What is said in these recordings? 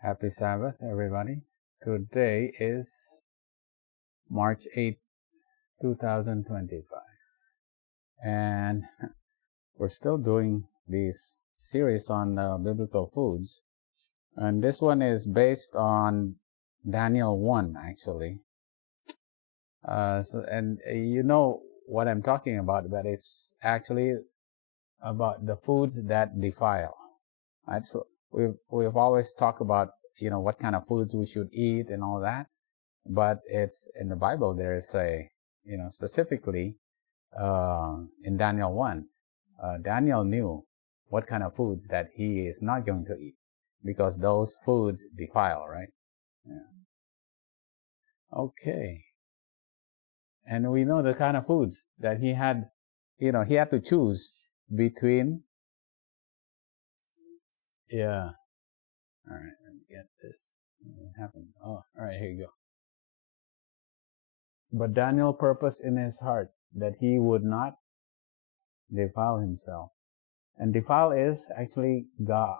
Happy Sabbath, everybody. Today is March 8, 2025. And we're still doing this series on biblical foods. And this one is based on Daniel 1, actually. And you know what I'm talking about, but it's actually about the foods that defile. Right? So we've always talked about, what kind of foods we should eat and all that. But it's in the Bible, there is specifically, in Daniel 1, Daniel knew what kind of foods that he is not going to eat because those foods defile, right? Yeah. Okay. And we know the kind of foods that he had, he had to choose between. Yeah. All right, let me get this. What happened? Oh, all right, here you go. But Daniel purposed in his heart that he would not defile himself. And defile is actually ga'al,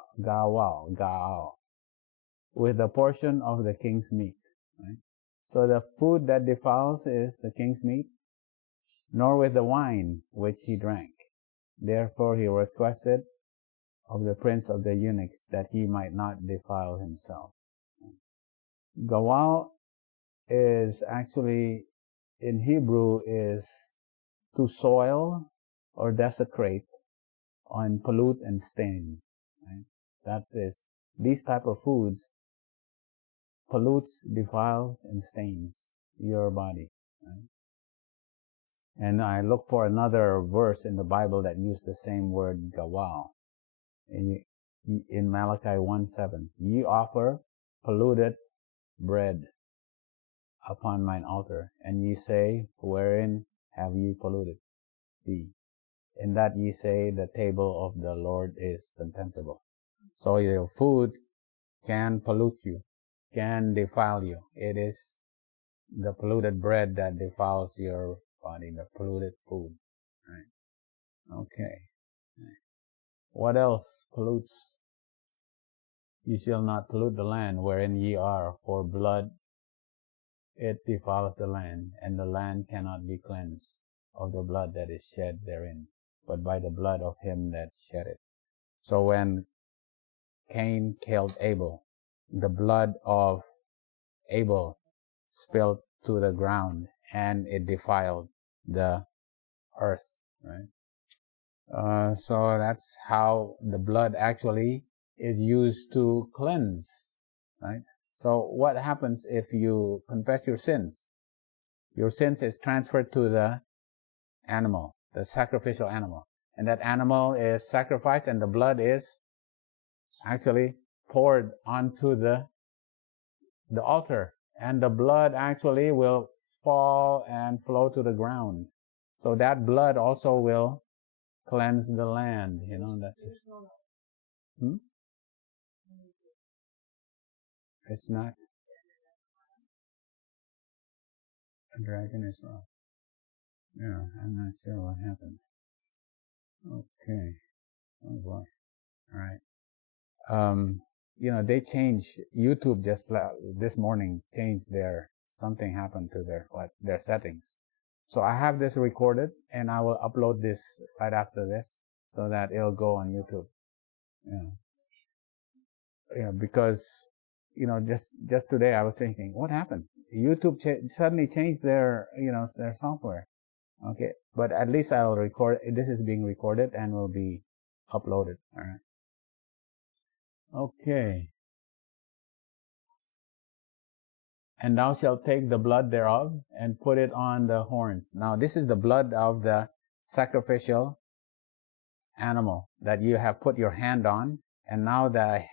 with a portion of the king's meat. Right? So the food that defiles is the king's meat, nor with the wine which he drank. Therefore he requested of the prince of the eunuchs that he might not defile himself. Gawal is actually, in Hebrew, is to soil or desecrate, on pollute and stain. Right? That is, these type of foods pollutes, defiles, and stains your body. Right? And I look for another verse in the Bible that used the same word, gawal. In Malachi 1:7, ye offer polluted bread upon mine altar, and ye say, wherein have ye polluted thee? In that ye say, the table of the Lord is contemptible. So your food can pollute you, can defile you. It is the polluted bread that defiles your body, the polluted food. Right? Okay. What else pollutes? Ye shall not pollute the land wherein ye are, for blood it defileth the land, and the land cannot be cleansed of the blood that is shed therein, but by the blood of him that shed it. So when Cain killed Abel, the blood of Abel spilled to the ground, and it defiled the earth, right? So that's how the blood actually is used to cleanse, right? So what happens if you confess your sins? Your sins is transferred to the animal, the sacrificial animal. And that animal is sacrificed, and the blood is actually poured onto the altar. And the blood actually will fall and flow to the ground. So that blood also will cleanse the land. That's it. It's not a dragon as well. Yeah, I'm not sure what happened. Okay. Oh boy. All right. They changed, YouTube just this morning changed something happened to their settings. So I have this recorded, and I will upload this right after this so that it'll go on YouTube. Yeah, because, just today I was thinking, what happened? YouTube suddenly changed their software. Okay. But at least I'll record, this is being recorded and will be uploaded. All right. Okay. And thou shalt take the blood thereof and put it on the horns. Now, this is the blood of the sacrificial animal that you have put your hand on, and now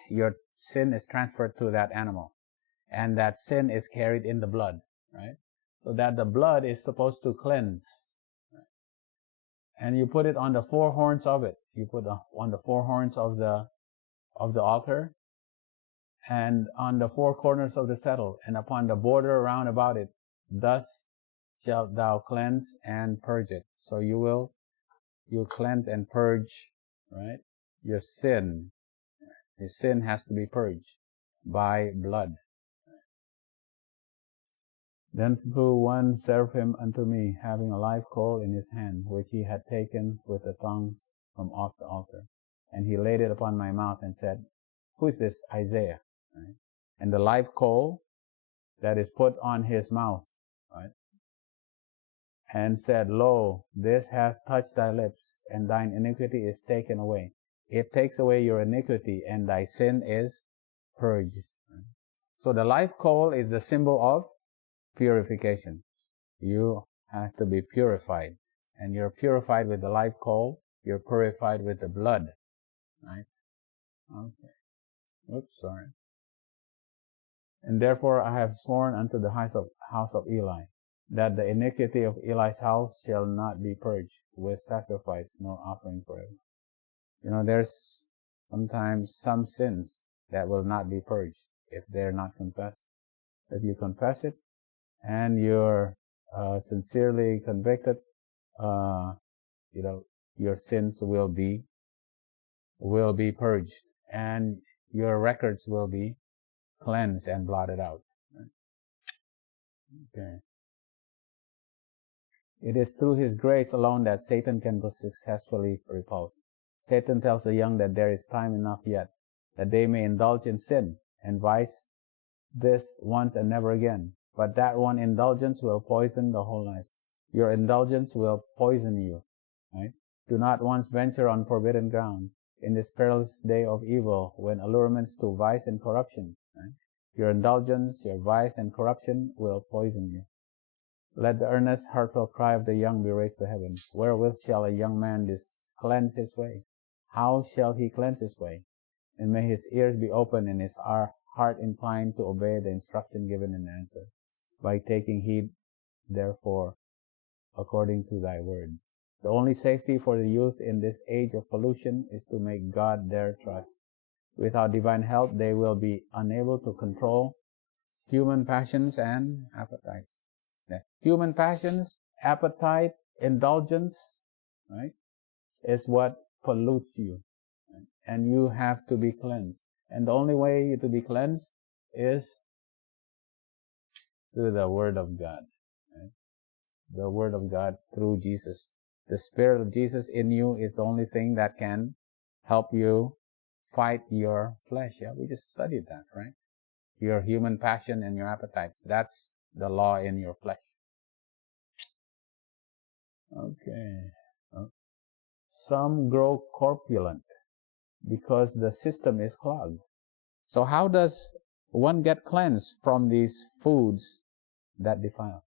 your sin is transferred to that animal. And that sin is carried in the blood, right? So that the blood is supposed to cleanse. Right? And you put it on the four horns of it. You put on the four horns of the altar, and on the four corners of the settle, and upon the border round about it. Thus shalt thou cleanse and purge it. So you'll cleanse and purge, right? Your sin. The sin has to be purged. by blood. Then flew one seraphim unto me, having a live coal in his hand, which he had taken with the tongs from off the altar. And he laid it upon my mouth and said, Who is this? Isaiah. Right? And the live coal that is put on his mouth, right? And said, Lo, this hath touched thy lips, and thine iniquity is taken away. It takes away your iniquity, and thy sin is purged. Right? So the live coal is the symbol of purification. You have to be purified. And you're purified with the live coal. You're purified with the blood. Right? Okay. Oops, sorry. And therefore I have sworn unto the house of Eli, that the iniquity of Eli's house shall not be purged with sacrifice nor offering forever. You know, there's sometimes some sins that will not be purged if they're not confessed. If you confess it and you're sincerely convicted, you know, your sins will be purged, and your records will be cleansed and blotted out. Okay. It is through his grace alone that Satan can be successfully repulsed. Satan tells the young that there is time enough yet, that they may indulge in sin and vice this once and never again. But that one indulgence will poison the whole life. Your indulgence will poison you. Right? Do not once venture on forbidden ground in this perilous day of evil, when allurements to vice and corruption. Right? Your indulgence, your vice and corruption will poison you. Let the earnest, heartfelt cry of the young be raised to heaven. Wherewith shall a young man cleanse his way? How shall he cleanse his way? And may his ears be open and his heart inclined to obey the instruction given in answer, by taking heed, therefore, according to thy word. The only safety for the youth in this age of pollution is to make God their trust. Without divine help, they will be unable to control human passions and appetites. Human passions, appetite, indulgence, right, is what pollutes you. Right? And you have to be cleansed. And the only way to be cleansed is through the Word of God. Right? The Word of God through Jesus. The Spirit of Jesus in you is the only thing that can help you fight your flesh. Yeah, we just studied that, right? Your human passion and your appetites. That's the law in your flesh. Okay. Some grow corpulent because the system is clogged. So how does one get cleansed from these foods that defile?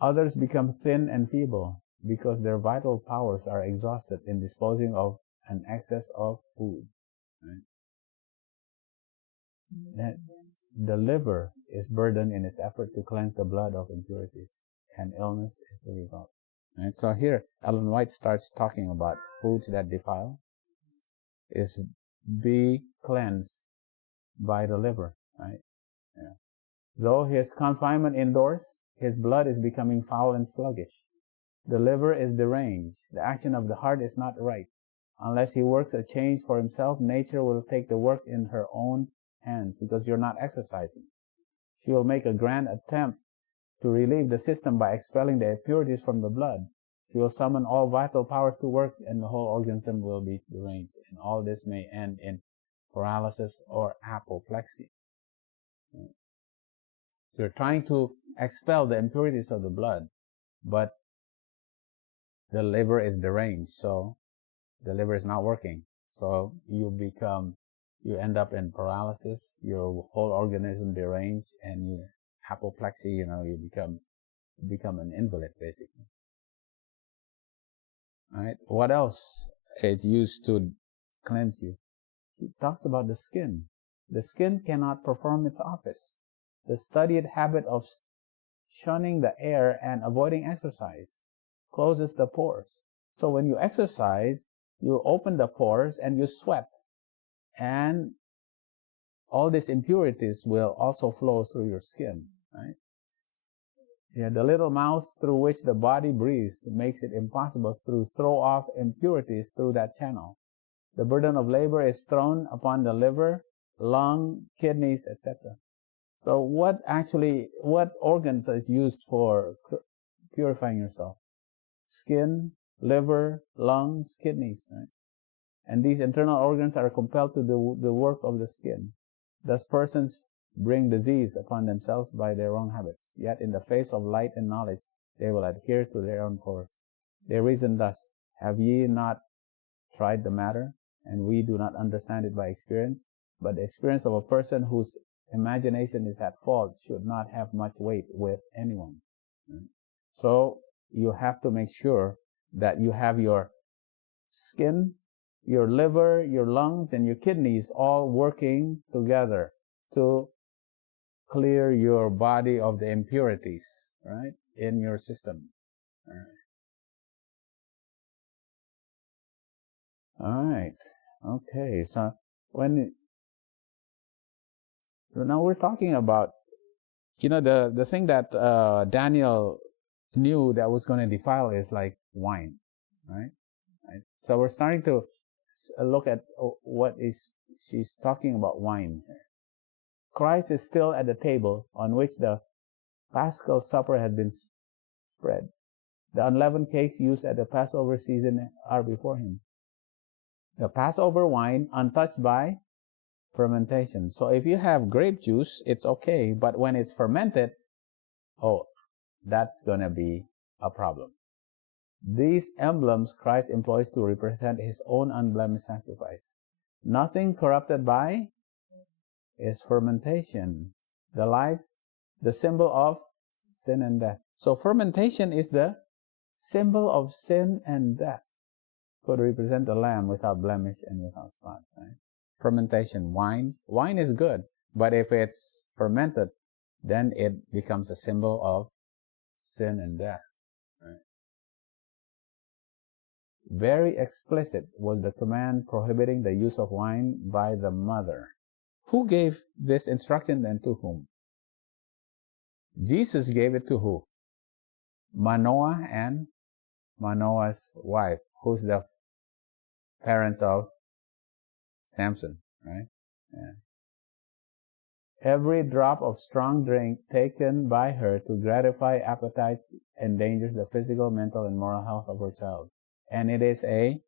Others become thin and feeble because their vital powers are exhausted in disposing of an excess of food. Right? The liver is burdened in its effort to cleanse the blood of impurities, and illness is the result. Right? So here, Ellen White starts talking about foods that defile is be cleansed by the liver. Right? Yeah. Though his confinement indoors, his blood is becoming foul and sluggish. The liver is deranged. The action of the heart is not right. Unless he works a change for himself, nature will take the work in her own hands, because you're not exercising. She will make a grand attempt to relieve the system by expelling the impurities from the blood. She will summon all vital powers to work, and the whole organism will be deranged. And all this may end in paralysis or apoplexy. You're trying to expel the impurities of the blood, but the liver is deranged, so the liver is not working. So you end up in paralysis, your whole organism deranged, and you apoplexy, you become an invalid, basically. All right? What else it used to cleanse you? He talks about the skin. The skin cannot perform its office. The studied habit of shunning the air and avoiding exercise closes the pores. So when you exercise, you open the pores and you sweat. And all these impurities will also flow through your skin, right? Yeah, the little mouth through which the body breathes makes it impossible to throw off impurities through that channel. The burden of labor is thrown upon the liver lung, kidneys, etc. So what organs is used for purifying yourself? Skin, liver, lungs, kidneys, right? And these internal organs are compelled to do the work of the skin. Thus persons bring disease upon themselves by their wrong habits. Yet in the face of light and knowledge, they will adhere to their own course. They reason thus, have ye not tried the matter, and we do not understand it by experience? But the experience of a person whose imagination is at fault should not have much weight with anyone. So you have to make sure that you have your skin, your liver, your lungs, and your kidneys all working together to clear your body of the impurities, right, in your system. All right. Okay. So now we're talking about, the thing that Daniel knew that was going to defile is like wine, right? So we're starting to look at she's talking about wine here. Christ is still at the table on which the Paschal supper had been spread. The unleavened cakes used at the Passover season are before him. The Passover wine untouched by fermentation. So if you have grape juice, it's okay, but when it's fermented, that's going to be a problem. These emblems Christ employs to represent his own unblemished sacrifice. Nothing corrupted by is fermentation. The symbol of sin and death. So fermentation is the symbol of sin and death. Could represent the lamb without blemish and without spot. Right? Fermentation, wine. Wine is good, but if it's fermented, then it becomes a symbol of sin and death. Right? Very explicit was the command prohibiting the use of wine by the mother. Who gave this instruction and to whom? Jesus gave it to who? Manoah and Manoah's wife, who's the parents of Samson, right? Yeah. Every drop of strong drink taken by her to gratify appetites endangers the physical, mental, and moral health of her child. And it's a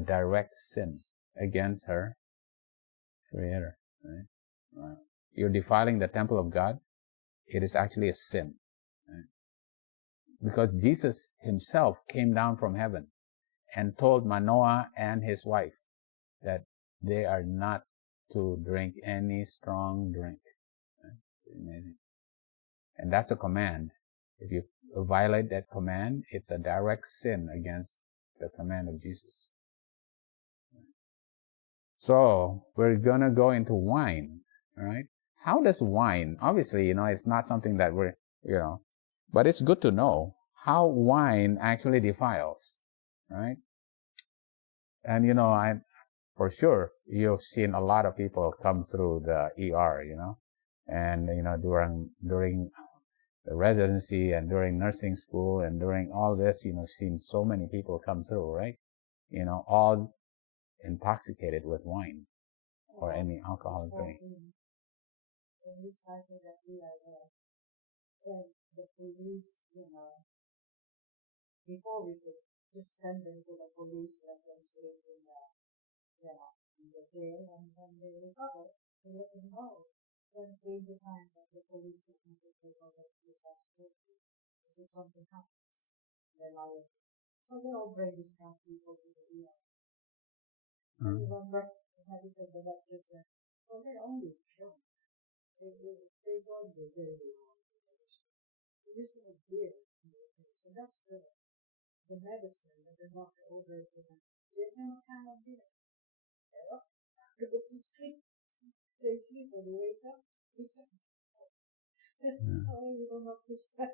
direct sin against her Creator. Right? You're defiling the temple of God. It is actually a sin. Right? Because Jesus himself came down from heaven and told Manoah and his wife that they are not to drink any strong drink. Right? Amazing. And that's a command. If you violate that command, it's a direct sin against the command of Jesus. So we're going to go into wine, right? How does wine, obviously, it's not something that but it's good to know how wine actually defiles, right? And, for sure, you've seen a lot of people come through the ER, and, during the residency and during nursing school and during all this, seen so many people come through, right? All intoxicated with wine or any alcoholic drink. When we started at DIS, then the police, before we could just send them to the police reference in the jail, and when they recover, they let them go. Then came the time that the police technically take over the responsibility. As if something happens, they're liable. So they all bring these kind of people to the ER. I remember having the director said, well, they're only drunk. They don't do very well. They used to have beer. So that's the medicine that the doctor ordered for them. Give them a kind of beer. They go to sleep. They sleep when they wake up. It's you don't have to spend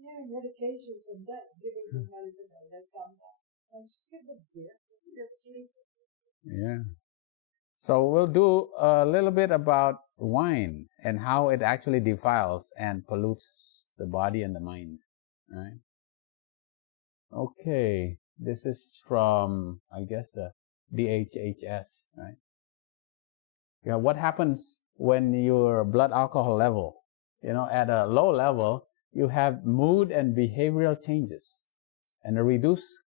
medications and that, giving them medicine and then come back. And just give them beer. They're sleeping. Yeah. So we'll do a little bit about wine and how it actually defiles and pollutes the body and the mind. Right? Okay. This is from, I guess, the DHHS, right? What happens when your blood alcohol level, at a low level, you have mood and behavioral changes and a reduced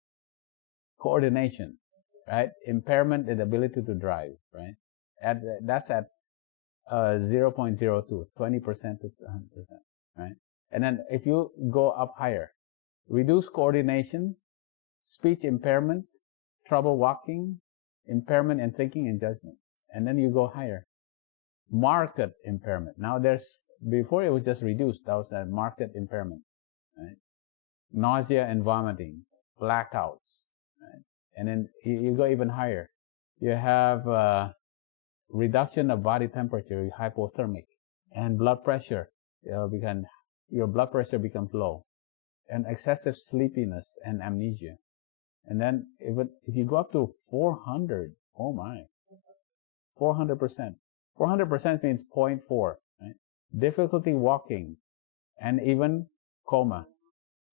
coordination, right? Impairment in ability to drive, right? That's at 0.02, 20% to 100%, right? And then if you go up higher, reduced coordination, speech impairment, trouble walking, impairment in thinking and judgment. And then you go higher, marked impairment. Now before it was just reduced, that was a marked impairment, right? Nausea and vomiting, blackouts, right? And then you go even higher. You have reduction of body temperature, hypothermic, and blood pressure. Your blood pressure becomes low, and excessive sleepiness and amnesia. And then if you go up to 400, oh my, 400%. 400% means 0.4, right? Difficulty walking, and even coma.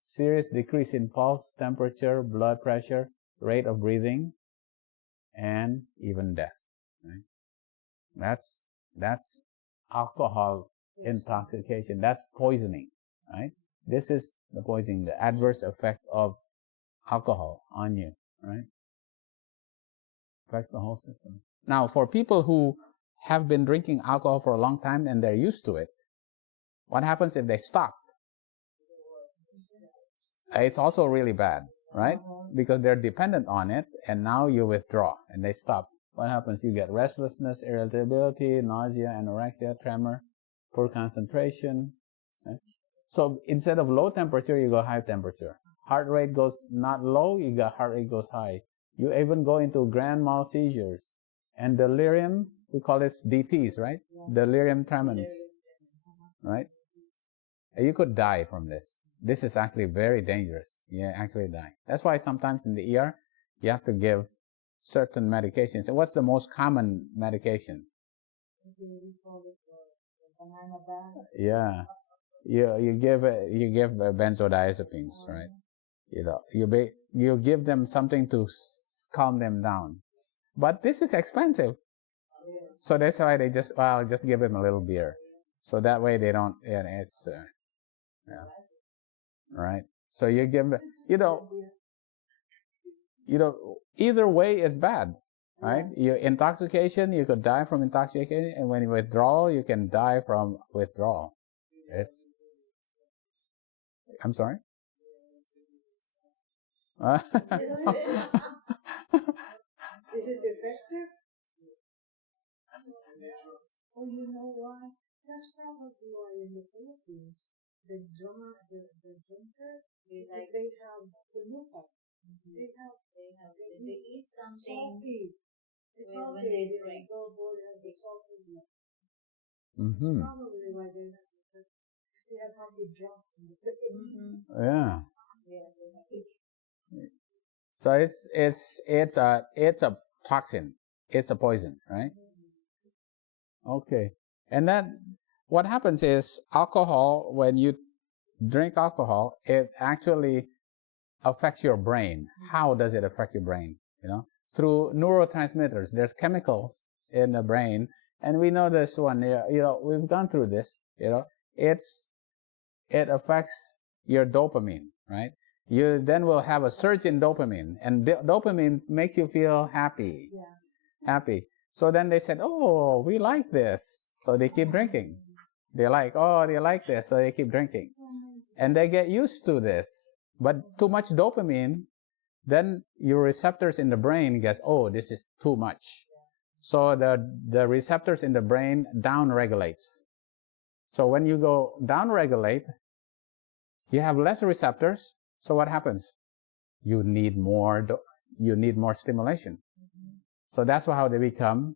Serious decrease in pulse, temperature, blood pressure, rate of breathing, and even death, right? That's alcohol intoxication. That's poisoning, right? This is the poisoning, the adverse effect of alcohol on you, right? Affect the whole system. Now, for people who have been drinking alcohol for a long time and they're used to it, what happens if they stop? It's also really bad, right? Because they're dependent on it, and now you withdraw and they stop. What happens? You get restlessness, irritability, nausea, anorexia, tremor, poor concentration. Right? So instead of low temperature, you go high temperature. Heart rate goes not low, you got heart rate goes high. You even go into grand mal seizures. And delirium, we call it DTs, right? Delirium tremens, right? You could die from this. This is actually very dangerous. You actually die. That's why sometimes in the ER, you have to give certain medications. And what's the most common medication? Yeah. You give benzodiazepines, right? You give them something to calm them down. But this is expensive. So that's why they just give them a little beer. So that way they don't, right? So you give, either way is bad, right? Yes. Intoxication, you could die from intoxication, and when you withdraw, you can die from withdrawal. I'm sorry? Is it effective? Oh, you know why? That's probably why in the Philippines, the drinker, they have Pollute. They eat something salty. It's salty. When they drink. They salty. Mm-hmm. Probably why they have probably drunk in the Philippines. Yeah. So it's a toxin. It's a poison, right? Okay. And then what happens is alcohol, when you drink alcohol, it actually affects your brain. How does it affect your brain? Through neurotransmitters. There's chemicals in the brain, and we know this one. We've gone through this. It affects your dopamine, right? You then will have a surge in dopamine, and dopamine makes you feel happy. Yeah. Happy. So then they said, oh, we like this. So they keep drinking. They like this. So they keep drinking. And they get used to this. But too much dopamine, then your receptors in the brain guess, oh, this is too much. So the receptors in the brain down-regulates. So when you go down-regulate, you have less receptors. So what happens? You need more stimulation. So that's how they become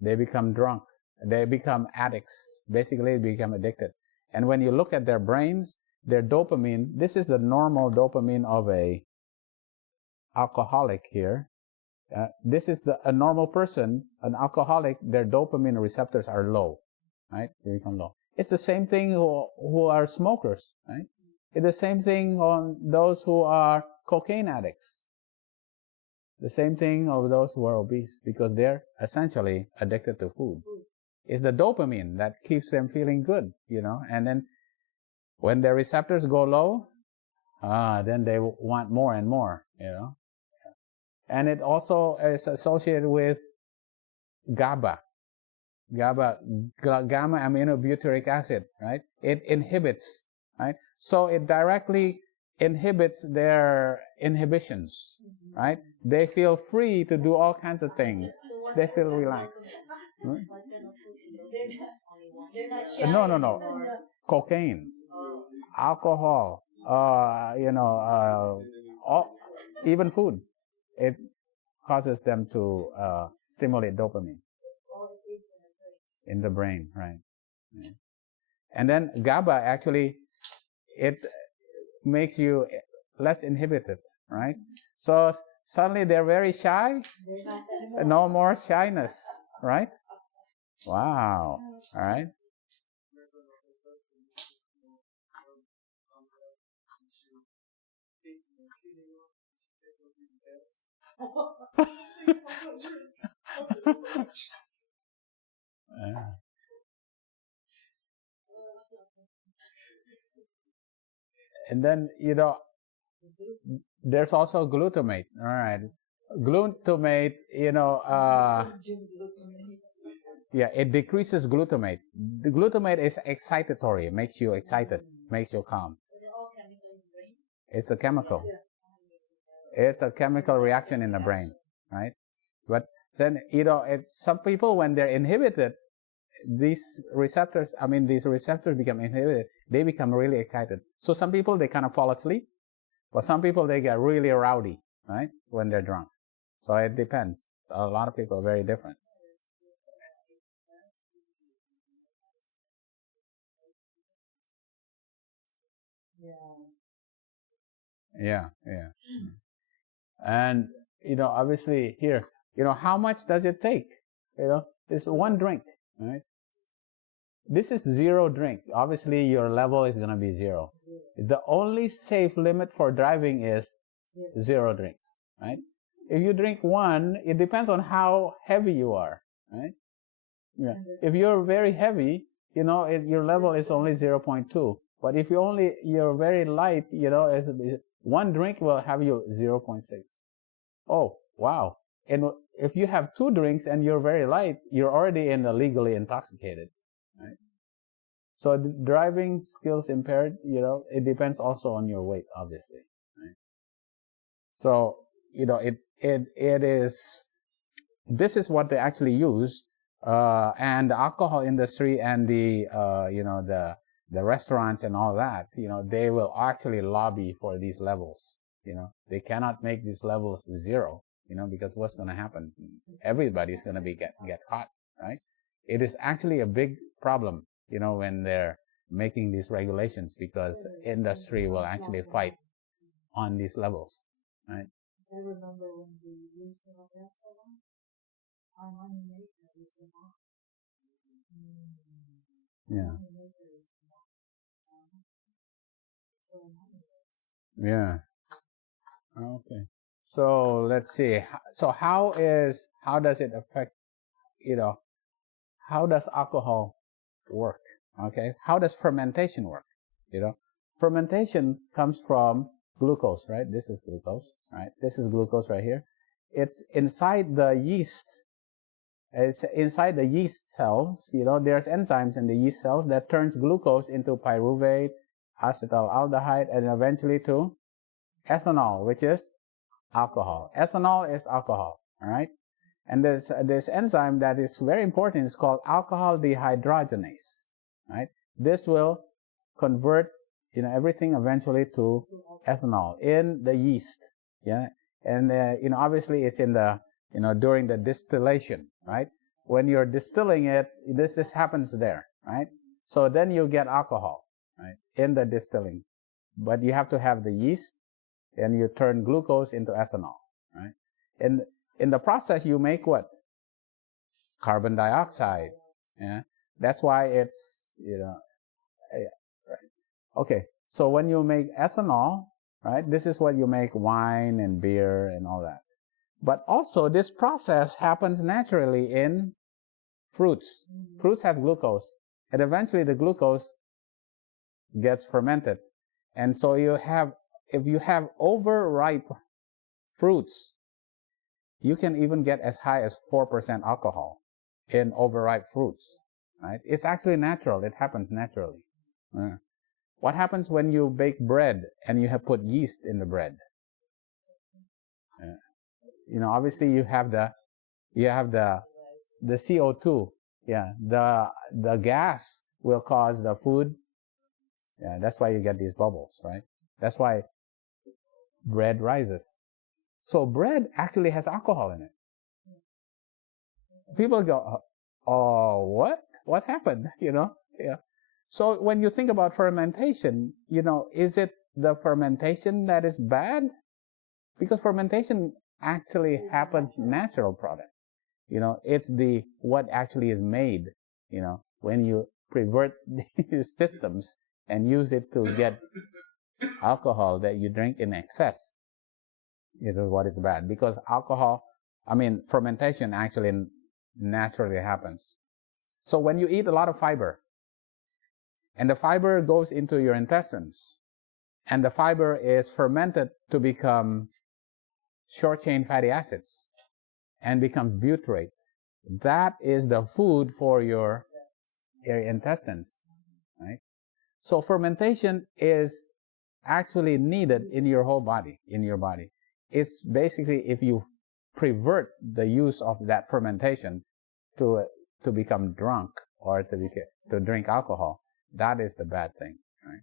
drunk. They become addicts. Basically, they become addicted. And when you look at their brains, their dopamine, this is the normal dopamine of a alcoholic here. This is a normal person, an alcoholic, their dopamine receptors are low, right? They become low. It's the same thing who are smokers, right? It's the same thing on those who are cocaine addicts. The same thing of those who are obese, because they're essentially addicted to food. It's the dopamine that keeps them feeling good, and then when their receptors go low, then they want more and more, And it also is associated with GABA, gamma aminobutyric acid, right? It inhibits, right? So it directly inhibits their inhibitions, right? They feel free to do all kinds of things. They feel relaxed. No. Cocaine, alcohol, even food. It causes them to stimulate dopamine in the brain, right? Yeah. And then GABA actually, it makes you less inhibited, right? So suddenly they're very shy, no more shyness, right? Wow, all right. And then, there's also glutamate, all right. Glutamate, yeah, it decreases glutamate. The glutamate is excitatory, makes you excited, makes you calm. It's a chemical. It's a chemical reaction in the brain, right? But then, some people, when they're inhibited, these receptors become inhibited, they become really excited. So some people, they kind of fall asleep, but some people, they get really rowdy, right, when they're drunk. So it depends. A lot of people are very different. Yeah. And, obviously here, how much does it take? It's one drink, right? This is zero drink. Obviously, your level is going to be zero. The only safe limit for driving is zero drinks, right? If you drink one, it depends on how heavy you are, right? Yeah. If you're very heavy, your level is only 0.2. But if you're very light, one drink will have you 0.6. Oh, wow. And if you have two drinks and you're very light, you're already illegally intoxicated, right? So driving skills impaired, it depends also on your weight, obviously, right? So, this is what they actually use, and the alcohol industry and the restaurants and all that, they will actually lobby for these levels. They cannot make these levels zero, because what's going to happen? Everybody's going to get caught, right? It is actually a big problem, when they're making these regulations, because industry will actually fight on these levels, right? I remember when we used to have restaurant, our money maker is the mom. Yeah. Money maker is the mom. So money is. Yeah. Okay. So let's see. So how does it affect, how does alcohol work? Okay. How does fermentation work? Fermentation comes from glucose, right? This is glucose, right? This is glucose right here. It's inside the yeast. It's inside the yeast cells. There's enzymes in the yeast cells that turns glucose into pyruvate, acetaldehyde, and eventually to ethanol, which is alcohol. Ethanol is alcohol, all right? And there's this enzyme that is very important. It's called alcohol dehydrogenase, right? This will convert, everything eventually to ethanol in the yeast, yeah? And, obviously it's in the, during the distillation, right? When you're distilling it, this happens there, right? So then you get alcohol, right? In the distilling. But you have to have the yeast, and you turn glucose into ethanol, right? And in the process, you make what? Carbon dioxide. Yeah, that's why it's right. Okay, so when you make ethanol, right? This is what you make wine and beer and all that. But also, this process happens naturally in fruits. Fruits have glucose, and eventually the glucose gets fermented. And so if you have overripe fruits, you can even get as high as 4% alcohol in overripe fruits, right? It's actually natural. It happens naturally. What happens when you bake bread and you have put yeast in the bread? Obviously you have the CO2. Yeah, the gas will cause the food. Yeah, that's why you get these bubbles, right? That's why bread rises. So bread actually has alcohol in it. People go, oh, what? What happened? Yeah. So when you think about fermentation, is it the fermentation that is bad? Because fermentation actually happens natural product. It's what actually is made, when you pervert these systems and use it to get alcohol that you drink in excess. It is what is bad. Because fermentation actually naturally happens. So when you eat a lot of fiber, and the fiber goes into your intestines, and the fiber is fermented to become short-chain fatty acids and becomes butyrate, that is the food for your intestines, right? So fermentation is actually needed in your whole body, It's basically if you pervert the use of that fermentation to become drunk or to drink alcohol, that is the bad thing, right?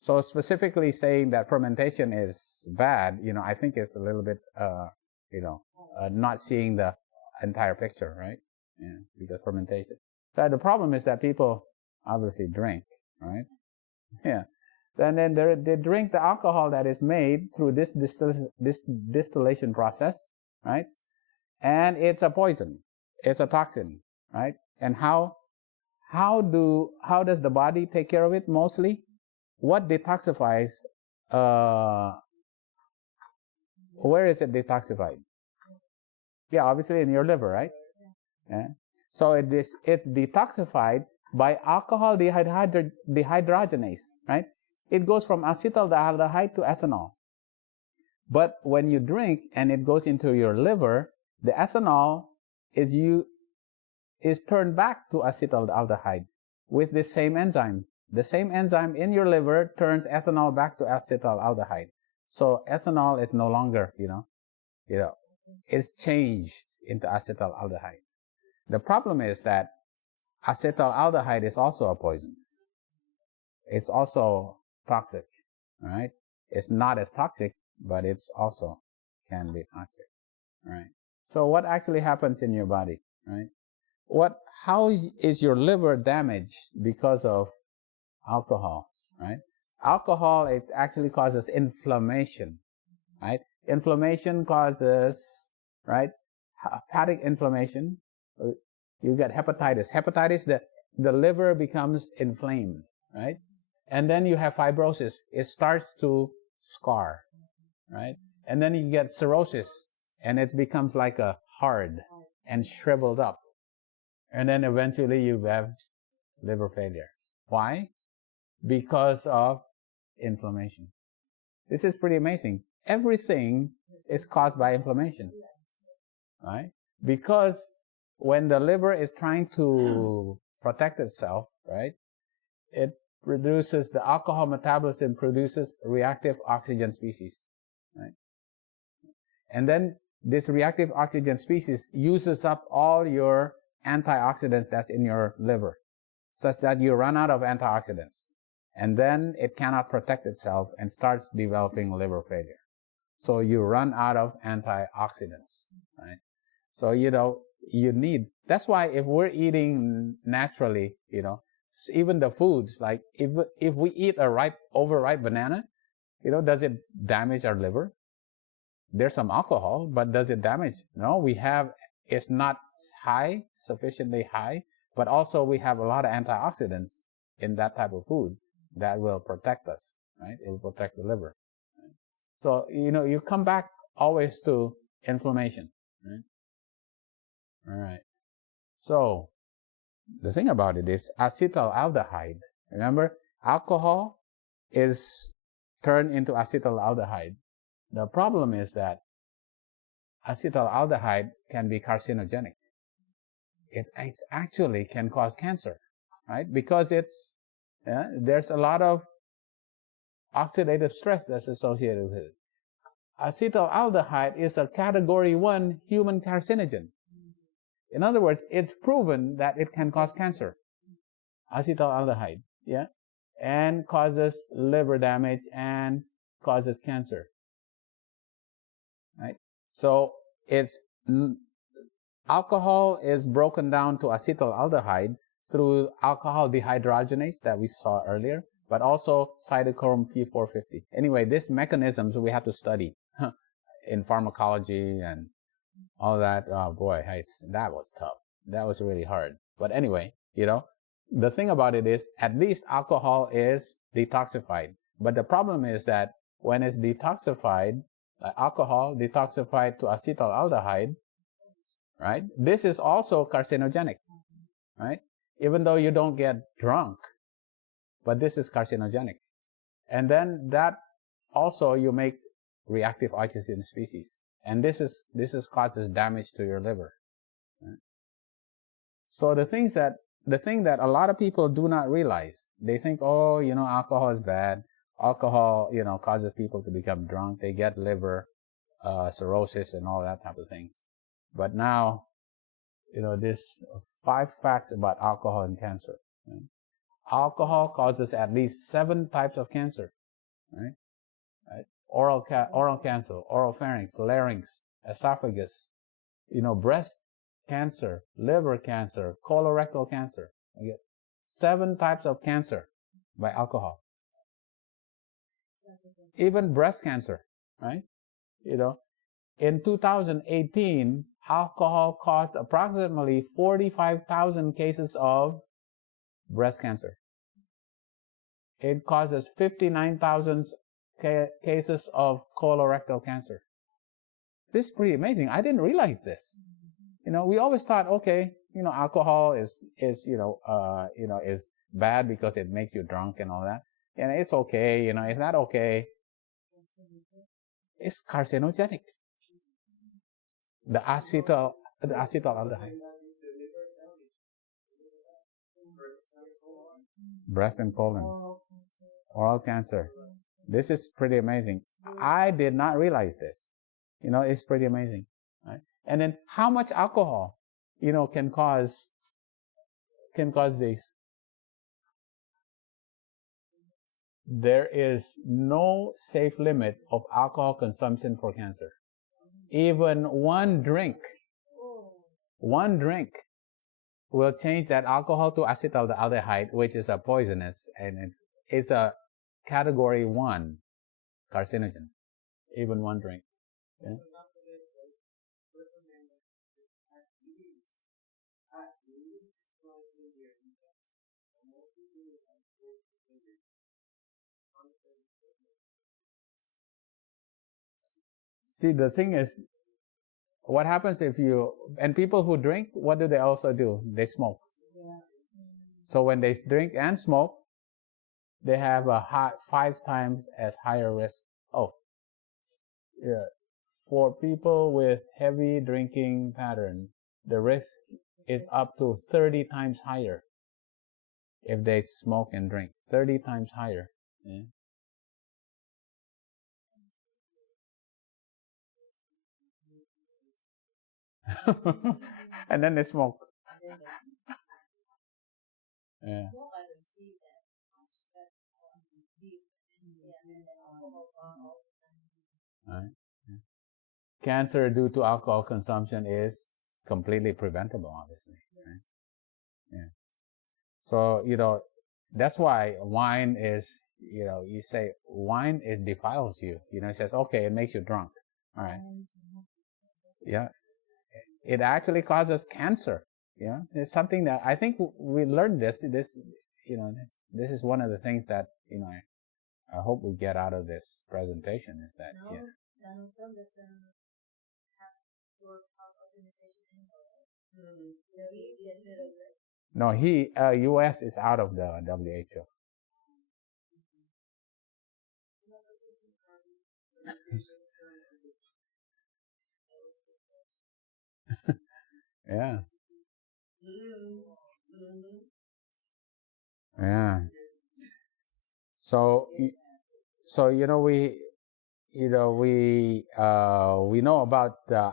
So specifically saying that fermentation is bad, I think it's a little bit, not seeing the entire picture, right? Yeah, because fermentation. So the problem is that people obviously drink, right? Yeah. And then they drink the alcohol that is made through this distillation process, right? And it's a poison. It's a toxin, right? And how does the body take care of it mostly? What detoxifies, where is it detoxified? Yeah, obviously in your liver, right? Yeah. So it's detoxified by alcohol dehydrogenase, right? It goes from acetaldehyde to ethanol. But when you drink and it goes into your liver, the ethanol is turned back to acetaldehyde with the same enzyme. The same enzyme in your liver turns ethanol back to acetaldehyde. So ethanol is no longer, it's changed into acetaldehyde. The problem is that acetaldehyde is also a poison. It's also toxic, right? It's not as toxic, but it's also can be toxic, right? So what actually happens in your body, right? How is your liver damaged because of alcohol, right? Alcohol, it actually causes inflammation, right? Inflammation causes, right, hepatic inflammation. You get hepatitis. Hepatitis, the liver becomes inflamed, right? And then you have fibrosis. It starts to scar, right? And then you get cirrhosis, and it becomes like a hard and shriveled up. And then eventually you have liver failure. Why? Because of inflammation. This is pretty amazing. Everything is caused by inflammation, right? Because when the liver is trying to protect itself, right, it produces, the alcohol metabolism produces reactive oxygen species, right? And then this reactive oxygen species uses up all your antioxidants that's in your liver, such that you run out of antioxidants. And then it cannot protect itself and starts developing liver failure. So you run out of antioxidants, right? So, you need, that's why if we're eating naturally, even the foods, like if we eat a overripe banana, does it damage our liver? There's some alcohol, but does it damage? No, it's not sufficiently high, but also we have a lot of antioxidants in that type of food that will protect us, right? It will protect the liver. So, you come back always to inflammation. Right? All right. So the thing about it is acetaldehyde. Remember, alcohol is turned into acetaldehyde. The problem is that acetaldehyde can be carcinogenic. It actually can cause cancer, right? Because there's a lot of oxidative stress that's associated with it. Acetaldehyde is a category 1 human carcinogen. In other words, it's proven that it can cause cancer. Acetaldehyde, yeah, and causes liver damage and causes cancer, right? So alcohol is broken down to acetaldehyde through alcohol dehydrogenase that we saw earlier, but also cytochrome P450. Anyway, these mechanisms we have to study in pharmacology and all that. Oh boy, that was tough. That was really hard. But anyway, the thing about it is at least alcohol is detoxified. But the problem is that when it's detoxified, alcohol detoxified to acetaldehyde, right? This is also carcinogenic, right? Even though you don't get drunk, but this is carcinogenic. And then that also you make reactive oxygen species. And this causes damage to your liver. Right? So the thing that a lot of people do not realize, they think, oh, alcohol is bad. Alcohol, causes people to become drunk. They get liver cirrhosis and all that type of things. But now, this 5 facts about alcohol and cancer. Right? Alcohol causes at least 7 types of cancer. Right? Right? Oral cancer, oropharynx, larynx, esophagus, breast cancer, liver cancer, colorectal cancer. Okay? 7 types of cancer by alcohol. Even breast cancer, right? In 2018, alcohol caused approximately 45,000 cases of breast cancer. It causes 59,000 cases of colorectal cancer. This is pretty amazing. I didn't realize this. We always thought, okay, alcohol is bad because it makes you drunk and all that. And it's okay, it's not okay. It's carcinogenic. The acetaldehyde. Breast and colon. Oral cancer. This is pretty amazing. I did not realize this. It's pretty amazing. Right? And then how much alcohol, can cause these? There is no safe limit of alcohol consumption for cancer. Even one drink will change that alcohol to acetaldehyde, which is a poisonous, and it's a category 1 carcinogen. Even one drink. Yeah? See, the thing is, what happens and people who drink, what do they also do? They smoke. Yeah. So when they drink and smoke, they have a 5 times as higher risk. Oh, yeah. For people with heavy drinking pattern, the risk is up to 30 times higher if they smoke and drink. 30 times higher. Yeah. And then they smoke. Yeah. Right. Yeah. Cancer due to alcohol consumption is completely preventable, obviously. Right? Yeah. So, that's why wine is, you say wine, it defiles you. It says, okay, it makes you drunk. All right. Yeah. It actually causes cancer. Yeah. It's something that I think we learned this, this is one of the things that, I hope we get out of this presentation is that, No, U.S. is out of the WHO. Yeah. Yeah. So we know about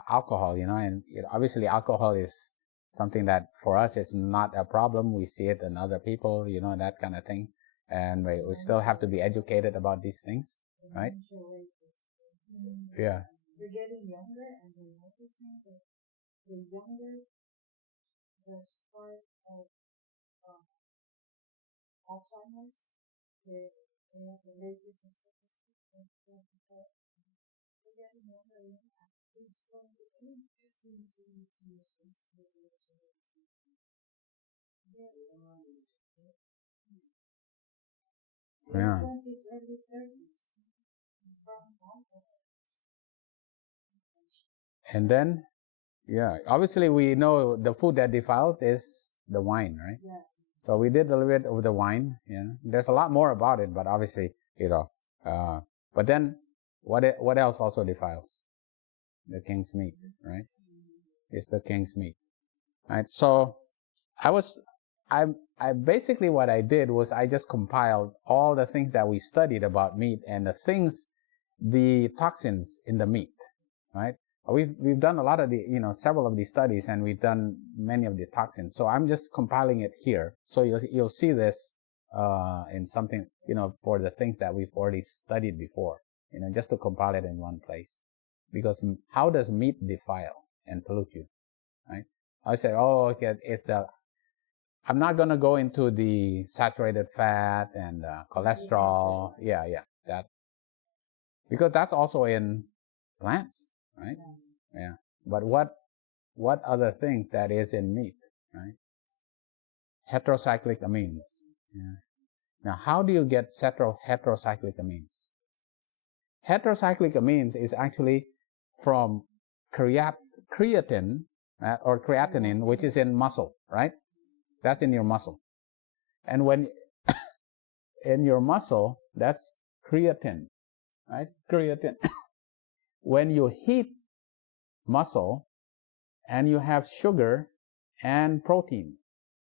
alcohol, and obviously alcohol is something that for us is not a problem. We see it in other people, that kind of thing, and we still have to be educated about these things, right? Yeah. They're getting younger, and they're noticing that the younger the start of Alzheimer's, the latest statistics, they're getting younger and younger. It's going to increase in Yeah. 20s, early 30s. And then, obviously we know the food that defiles is the wine, right? Yeah. So we did a little bit of the wine. There's a lot more about it, but obviously, but then what else also defiles? The king's meat, right? It's the king's meat, right? So I basically what I did was I just compiled all the things that we studied about meat and the toxins in the meat, right? We've done a lot of several of these studies, and we've done many of the toxins. So I'm just compiling it here. So you'll see this in something, for the things that we've already studied before, just to compile it in one place. Because how does meat defile and pollute you, right? I say, okay, I'm not going to go into the saturated fat and cholesterol. Yeah, that. Because that's also in plants, right? Yeah. But what other things that is in meat, right? Heterocyclic amines. Yeah. Now, how do you get heterocyclic amines? Heterocyclic amines is actually from creatine or creatinine, which is in muscle, right? That's in your muscle. And when in your muscle, that's creatine, right? Creatine. When you heat muscle and you have sugar and protein,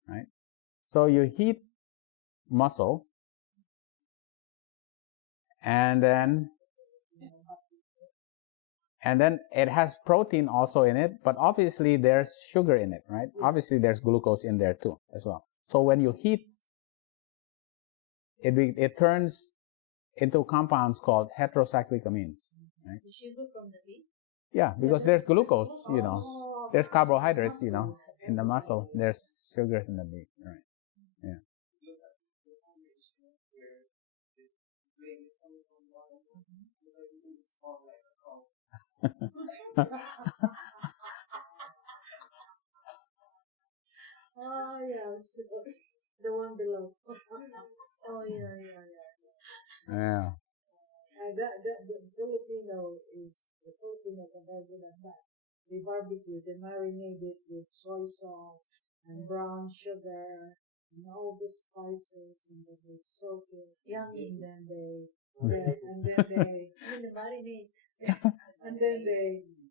right? So you heat muscle and then it has protein also in it, but obviously there's sugar in it, right? Obviously there's glucose in there too as well. So when you heat, it turns into compounds called heterocyclic amines, right? The sugar from the meat? Yeah, because there's glucose, there's carbohydrates, in the muscle. There's sugar in the meat, right? Yeah. Oh, yes. The one below. Oh, yeah. Yeah. The Filipinos are very good at that. They barbecue, they marinate it with soy sauce and brown sugar and all the spices, and then they soak it. Yummy. And then they marinate. And then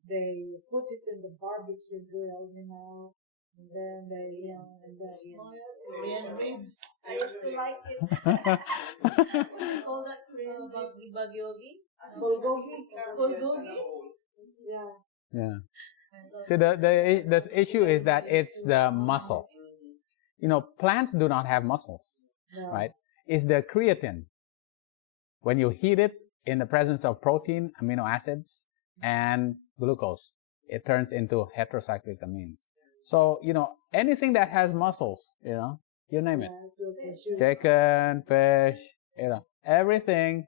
they put it in the barbecue grill, and then Korean ribs. I used to like it. What do you call that Korean bagyogi? Bulgogi? Yeah. Yeah. So the issue is that it's the muscle. Plants do not have muscles, right? It's the creatine. When you heat it in the presence of protein, amino acids, and glucose, it turns into heterocyclic amines. So, anything that has muscles, you name it. Chicken, fish, everything,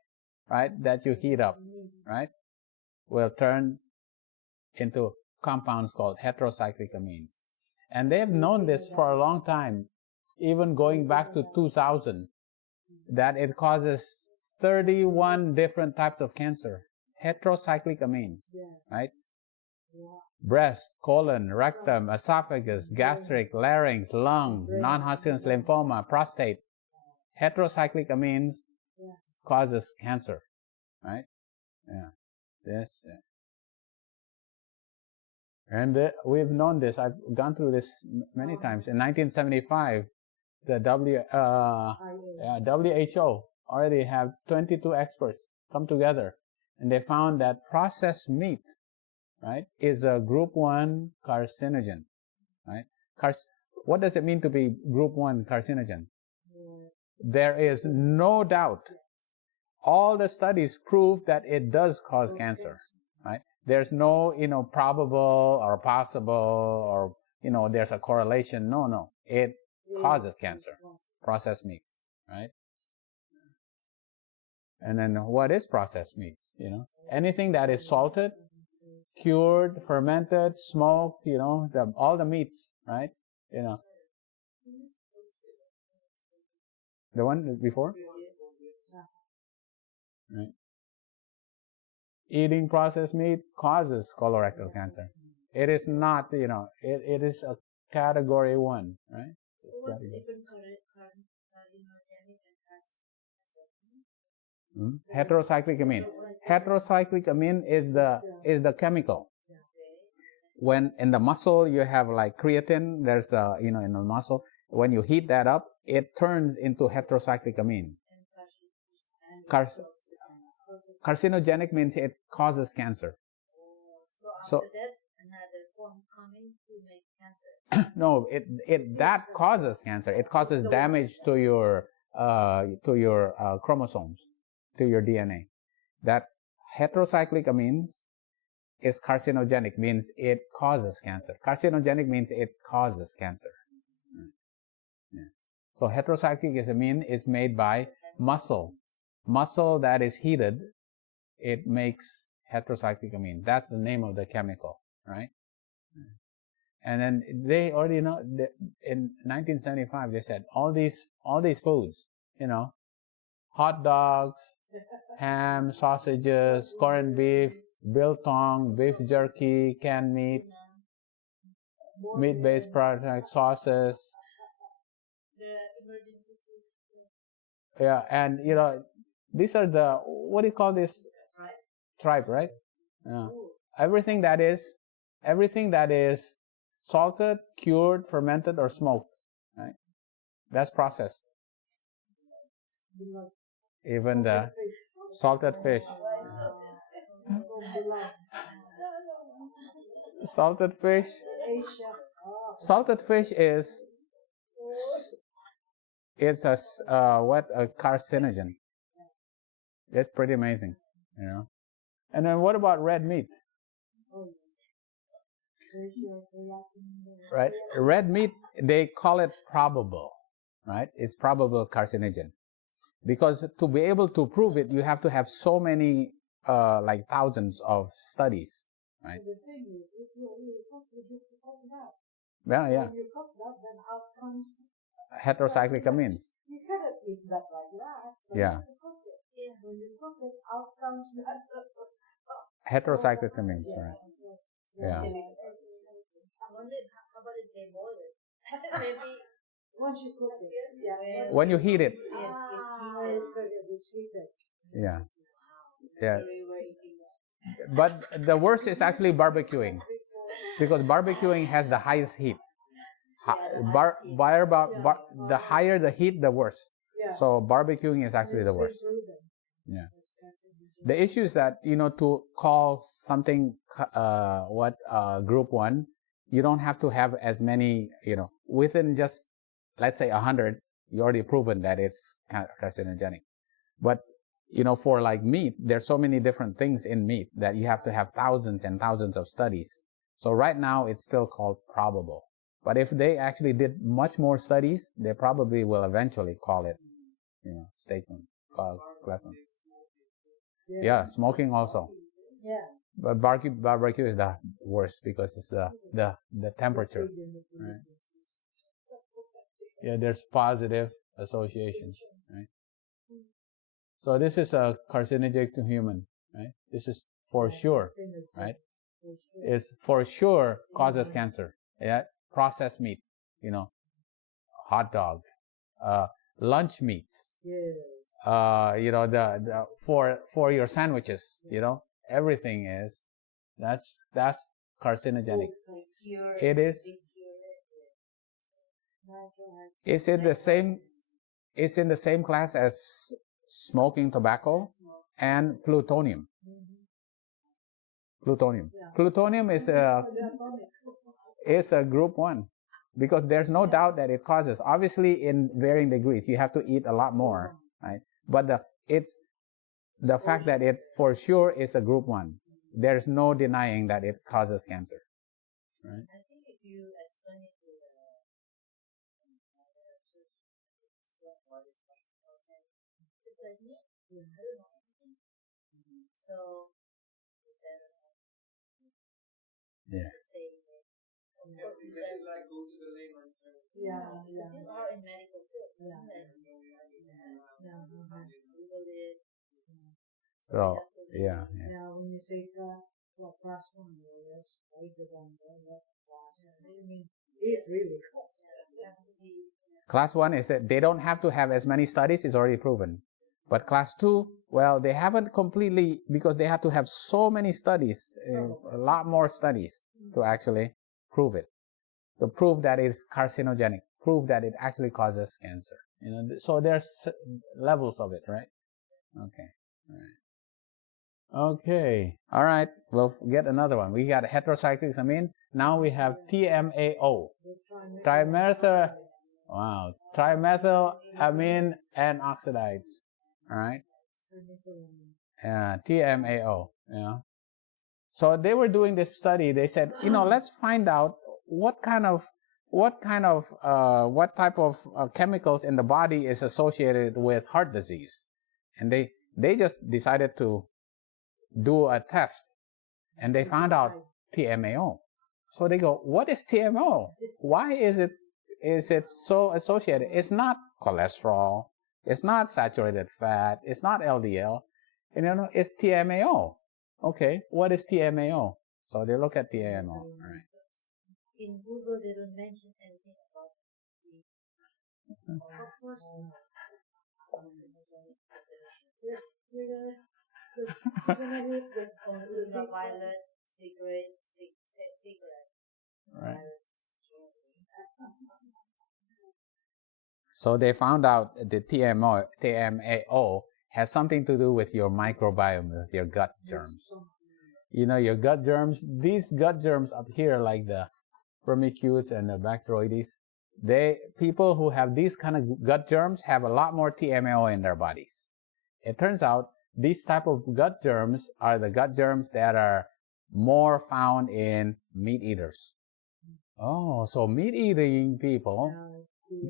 right, that you heat up, right, will turn into compounds called heterocyclic amines. And they've known this for a long time, even going back to 2000, that it causes 31 different types of cancer. Heterocyclic amines, right? breast, colon, rectum, esophagus, gastric, larynx, lung, non-Hodgkin's lymphoma, prostate. Heterocyclic amines causes cancer, right? Yeah, this. And we've known this. I've gone through this many times. In 1975, the WHO already have 22 experts come together, and they found that processed meat, right, is a group 1 carcinogen, right? What does it mean to be group 1 carcinogen? There is no doubt. All the studies prove that it does cause cancer, right? There's no, probable or possible or, there's a correlation. No. It causes cancer. Processed meat, right? And then what is processed meats? Anything that is salted, cured, fermented, smoked, all the meats, right? The one before? Right. Eating processed meat causes colorectal cancer. It is not, it is a category 1, right? Heterocyclic amine. Heterocyclic amine is the chemical. When in the muscle you have like creatine, there's in the muscle. When you heat that up, it turns into heterocyclic amine. Carcinogenic means it causes cancer. So after that, another form coming to make cancer. No, that causes cancer. It causes damage to your chromosomes, to your DNA. That heterocyclic amines is carcinogenic, means it causes cancer. Carcinogenic means it causes cancer. Yeah. So heterocyclic amine is made by muscle that is heated. It makes heterocyclic amine. That's the name of the chemical, right? And then they already know that in 1975 they said all these foods, hot dogs, ham, sausages, corned beef, biltong, beef jerky, canned meat, meat-based products, sauces. Yeah, and these are the, what do you call this? Tribe, right? Yeah. Everything that is salted, cured, fermented, or smoked, right? That's processed. Even the salted fish. Salted fish. Salted fish is a carcinogen. It's pretty amazing, And then what about red meat? Right? Red meat, they call it probable, right? It's probable carcinogen. Because to be able to prove it, you have to have so many, like thousands of studies, right? The thing is, if you cook, you have to cook it up. Yeah. When you cook that, then out comes heterocyclic amines. You cannot eat that like that. So yeah. You have to cook it. Yeah. When you cook it, out comes that. Heterocyclic amines, right? Yeah. I wonder how about if they boil it? Maybe once you cook it. Yeah. When you heat it. It's heated. Yeah. Yeah. But the worst is actually barbecuing, because barbecuing has the highest heat. The higher the heat, the worse. So barbecuing is actually the worst. Yeah. The issue is that, to call something group 1, you don't have to have as many, within just, let's say 100, you already proven that it's carcinogenic. But, for like meat, there's so many different things in meat that you have to have thousands and thousands of studies. So right now it's still called probable. But if they actually did much more studies, they probably will eventually call it, statement. Yeah, smoking also. Yeah. But barbecue is the worst because it's the temperature. Right? Yeah, there's positive associations, right? So this is a carcinogenic to human, right? This is for sure, right? is for sure causes cancer. Yeah, processed meat, hot dog, lunch meats, for your sandwiches, everything is that's carcinogenic. It is. Is it the same? It's in the same class as smoking tobacco and plutonium. Plutonium is a group 1 because there's no doubt that it causes. Obviously, in varying degrees, you have to eat a lot more, right? But it's the fact that it for sure is a group 1. There's no denying that it causes cancer, right? I think if you explain it to the it's like me, I don't know anything. So, yeah. Yeah. You are in medical field. So, yeah. Yeah, when you say class 1, that's right around that class. I mean, it really costs. Class 1 is that they don't have to have as many studies, it's already proven. But class 2, well, they haven't completely, because they have to have so many studies, a lot more studies to actually prove it. To prove that it's carcinogenic, prove that it actually causes cancer. So there's levels of it, right? Okay. All right. Okay. All right. We'll get another one. We got heterocyclic amine. Now we have TMAO. Trimethylamine and oxides. All right. TMAO. Yeah. So they were doing this study. They said, let's find out what type of chemicals in the body is associated with heart disease, and they just decided to do a test, and they found out TMAO. So they go, what is TMAO? Why is it so associated? It's not cholesterol, it's not saturated fat, it's not LDL, it's TMAO. Okay, what is TMAO? So they look at TMAO. All right. In Google, they don't mention anything about ultraviolet cigarette. Right. So they found out the TMAO has something to do with your microbiome, with your gut germs. Your gut germs, these gut germs up here, like the Firmicutes and the Bacteroides, people who have these kind of gut germs have a lot more TMAO in their bodies. It turns out these type of gut germs are the gut germs that are more found in meat eaters. Oh, so meat eating people,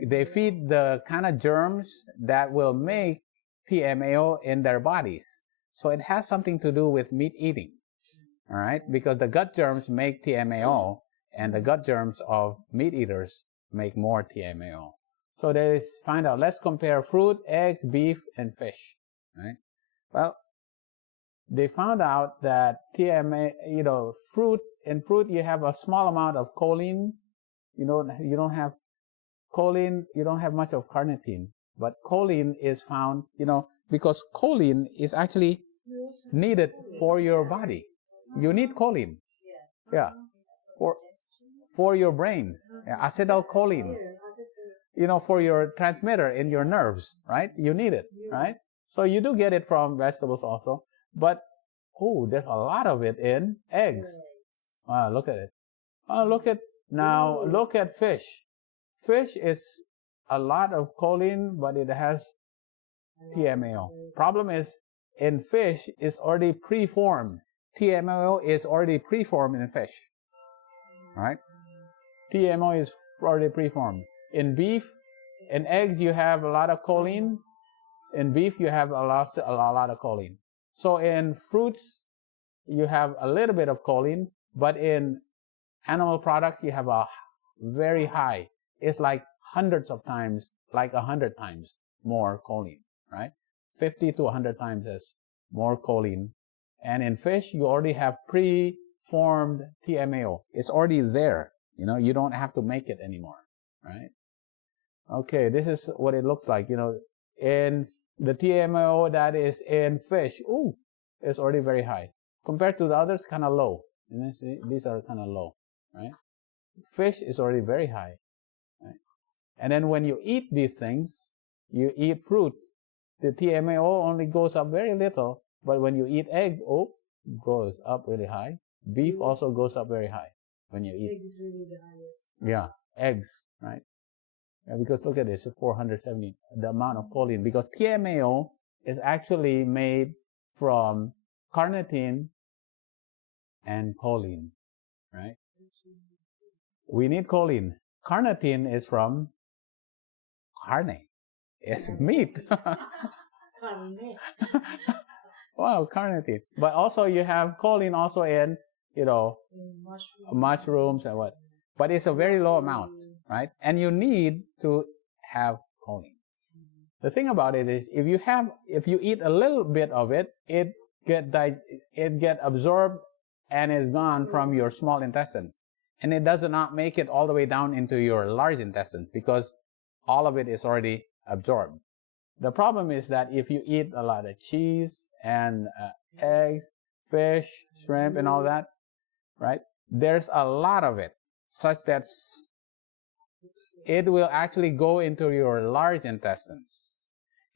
they feed the kind of germs that will make TMAO in their bodies. So it has something to do with meat eating. All right, because the gut germs make TMAO, and the gut germs of meat eaters make more TMAO. So they find out, let's compare fruit, eggs, beef, and fish. Right? Well, they found out that TMA, fruit you have a small amount of choline. You don't have choline, you don't have much of carnitine. But choline is found, because choline is actually needed for your body. You need choline. Yeah. For your brain. Acetylcholine. For your transmitter in your nerves, right? You need it, right? So you do get it from vegetables also. But, there's a lot of it in eggs. Look at it. Look at fish. Fish is a lot of choline, but it has TMAO. Problem is, in fish, it's already preformed. TMAO is already preformed in fish. Right? TMAO is already preformed. In beef, in eggs, you have a lot of choline. In beef, you have a lot of choline. So in fruits, you have a little bit of choline, but in animal products, you have a very high. It's like hundreds of times, like 100 times more choline, right? 50 to 100 times as more choline. And in fish, you already have formed TMAO. It's already there. You don't have to make it anymore, right? Okay, this is what it looks like. In the TMAO that is in fish, it's already very high. Compared to the others, kind of low. See, these are kind of low, right? Fish is already very high, right? And then when you eat these things, you eat fruit, the TMAO only goes up very little, but when you eat egg, goes up really high. Beef also goes up very high when you eat. Egg is really the highest. Yeah, eggs, right? Yeah, because look at this, 470, the amount of choline, because TMAO is actually made from carnitine and choline, right? We need choline. Carnitine is from carne. It's meat. Carne. Wow, carnitine. But also you have choline also in, mushrooms and what. But it's a very low amount, right? And you need to have choline. The thing about it is, if you eat a little bit of it, it get absorbed and is gone from your small intestines. And it does not make it all the way down into your large intestines because all of it is already absorbed. The problem is that if you eat a lot of cheese and eggs, fish, shrimp, and all that, right? There's a lot of it, such that it will actually go into your large intestines.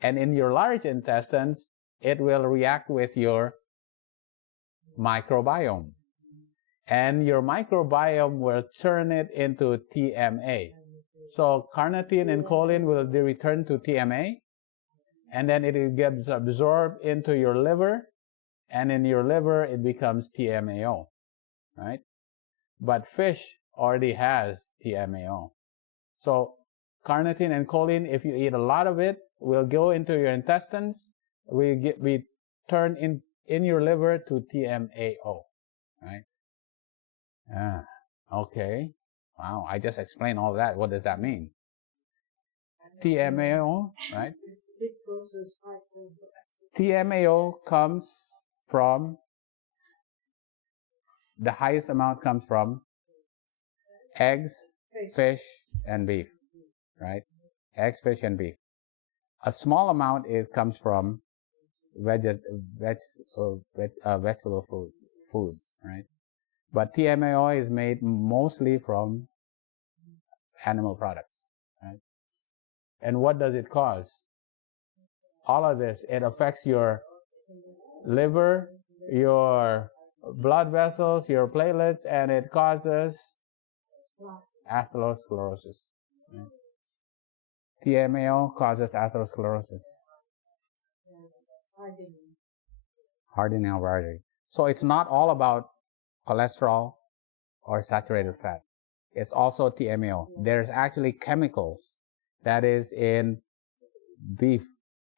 And in your large intestines, it will react with your microbiome. And your microbiome will turn it into TMA. So carnitine and choline will be returned to TMA, and then it gets absorbed into your liver, and in your liver it becomes TMAO, right? But fish already has TMAO. So carnitine and choline, if you eat a lot of it, will go into your intestines. We turn in your liver to TMAO, right? Okay. Wow, I just explained all that. What does that mean? TMAO, right? TMAO comes from, the highest amount comes from eggs, fish, and beef, right? Eggs, fish, and beef. A small amount comes from vegetable food, right? But TMAO is made mostly from animal products, right? And what does it cause? All of this, it affects your liver, your blood vessels, your platelets, and it causes atherosclerosis. Right? TMAO causes atherosclerosis. Hardening of artery. So it's not all about cholesterol or saturated fat. It's also TMAO. There's actually chemicals that is in beef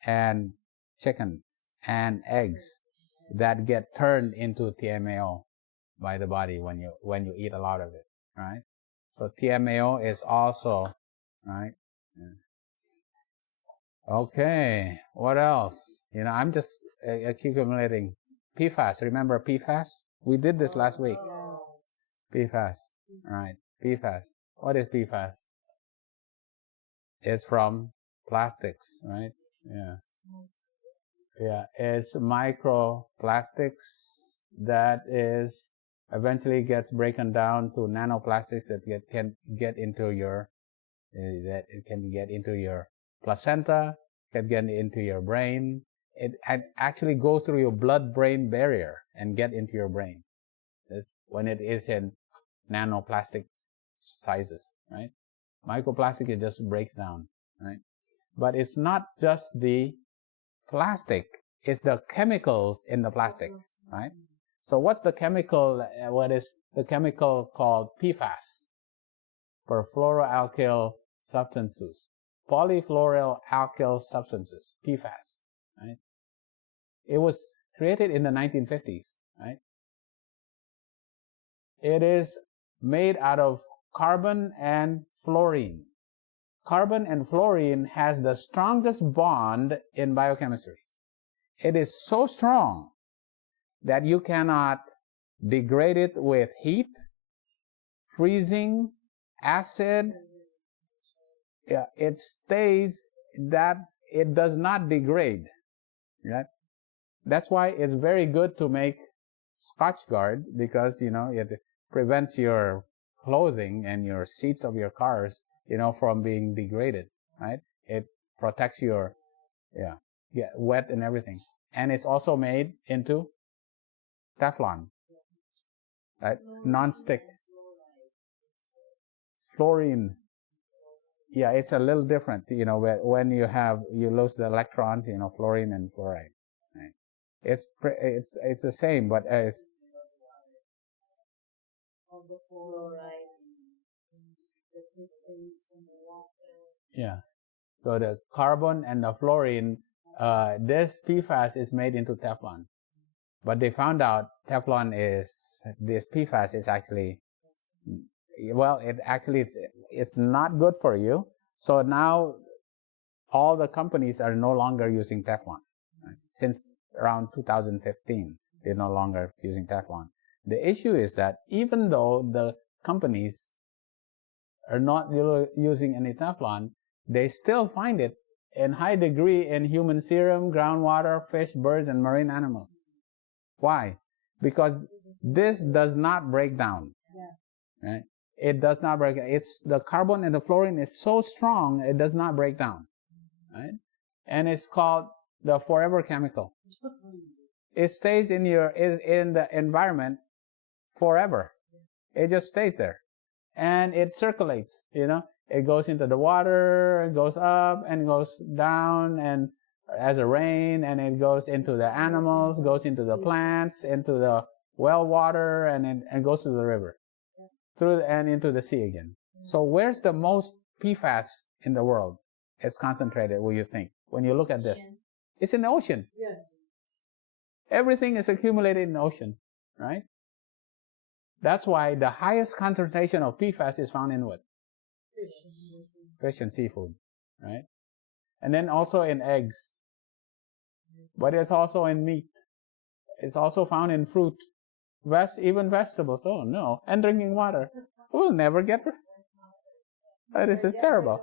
and chicken and eggs that get turned into TMAO by the body when you eat a lot of it, right? So TMAO is also, right? Yeah. Okay, what else? I'm just accumulating. PFAS, remember PFAS? We did this last week. PFAS, right? PFAS. What is PFAS? It's from plastics, right? Yeah. Yeah, it's microplastics that is eventually gets broken down to nanoplastics that can get into your placenta, can get into your brain. It actually goes through your blood-brain barrier and get into your brain. That's when it is in nanoplastic sizes, right? Microplastic, it just breaks down, right? But it's not just the plastic, it's the chemicals in the plastic, right? So what's the chemical, what is the chemical called PFAS? Perfluoroalkyl substances. Polyfluoroalkyl substances, PFAS, right? It was created in the 1950s, right? It is made out of carbon and fluorine. Carbon and fluorine has the strongest bond in biochemistry. It is so strong that you cannot degrade it with heat, freezing, acid. Yeah, it stays that it does not degrade. Right? That's why it's very good to make Scotchgard, because it prevents your clothing and your seats of your cars from being degraded. Right? It protects your wet and everything. And it's also made into Teflon, right? Non-stick. Fluorine. Yeah, it's a little different, when you lose the electrons, fluorine and fluoride. Right? It's the same, but as the fluoride, the toothpaste and the water. Yeah. So the carbon and the fluorine, this PFAS is made into Teflon. But they found out this PFAS is actually, well, it's not good for you. So now all the companies are no longer using Teflon. Right? Since around 2015, they're no longer using Teflon. The issue is that even though the companies are not using any Teflon, they still find it in high degree in human serum, groundwater, fish, birds, and marine animals. Why? Because this does not break down. Yeah. Right? It does not break down. It's the carbon and the fluorine is so strong, it does not break down. Right? And it's called the forever chemical. It stays in the environment forever. It just stays there. And it circulates, It goes into the water, it goes up and goes down and as a rain, and it goes into the animals, goes into the plants, into the well water, and goes to the river, and into the sea again. So where's the most PFAS in the world? It's concentrated, what do you think? When you look at this, it's in the ocean. Yes. Everything is accumulated in the ocean, right? That's why the highest concentration of PFAS is found in what? Fish and seafood, right? And then also in eggs. But it's also in meat. It's also found in fruit. Even vegetables. Oh no. And drinking water. We'll never get rid. This is terrible.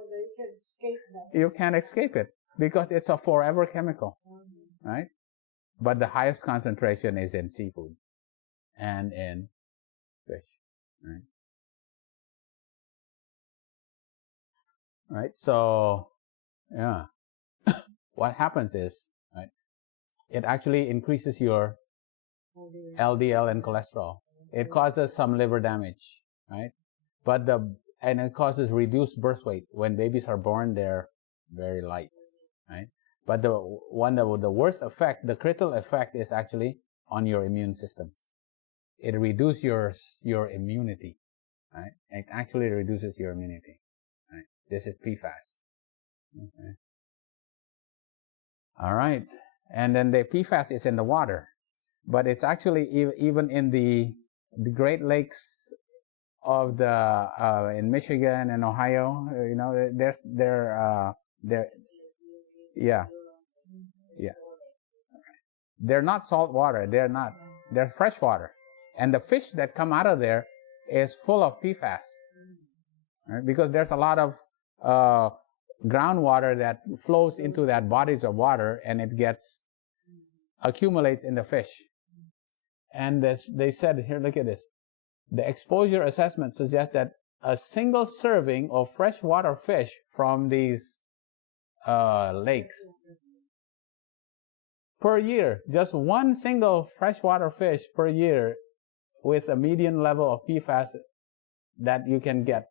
You can't escape it because it's a forever chemical, right? But the highest concentration is in seafood and in fish, right? Right? So, yeah. What happens is, right, it actually increases your LDL and cholesterol. It causes some liver damage, right? And it causes reduced birth weight. When babies are born, they're very light, right? But the worst effect, the critical effect, is actually on your immune system. It reduces your immunity, right? It actually reduces your immunity, right? This is PFAS. Okay. All right. And then the PFAS is in the water, but it's actually even in the Great Lakes of in Michigan and Ohio. Yeah. They're not salt water. They're fresh water, and the fish that come out of there is full of PFAS, right? Because there's a lot of groundwater that flows into that bodies of water, and it accumulates in the fish. And they said, here, look at this. The exposure assessment suggests that a single serving of freshwater fish from these lakes per year, just one single freshwater fish per year with a median level of PFAS that you can get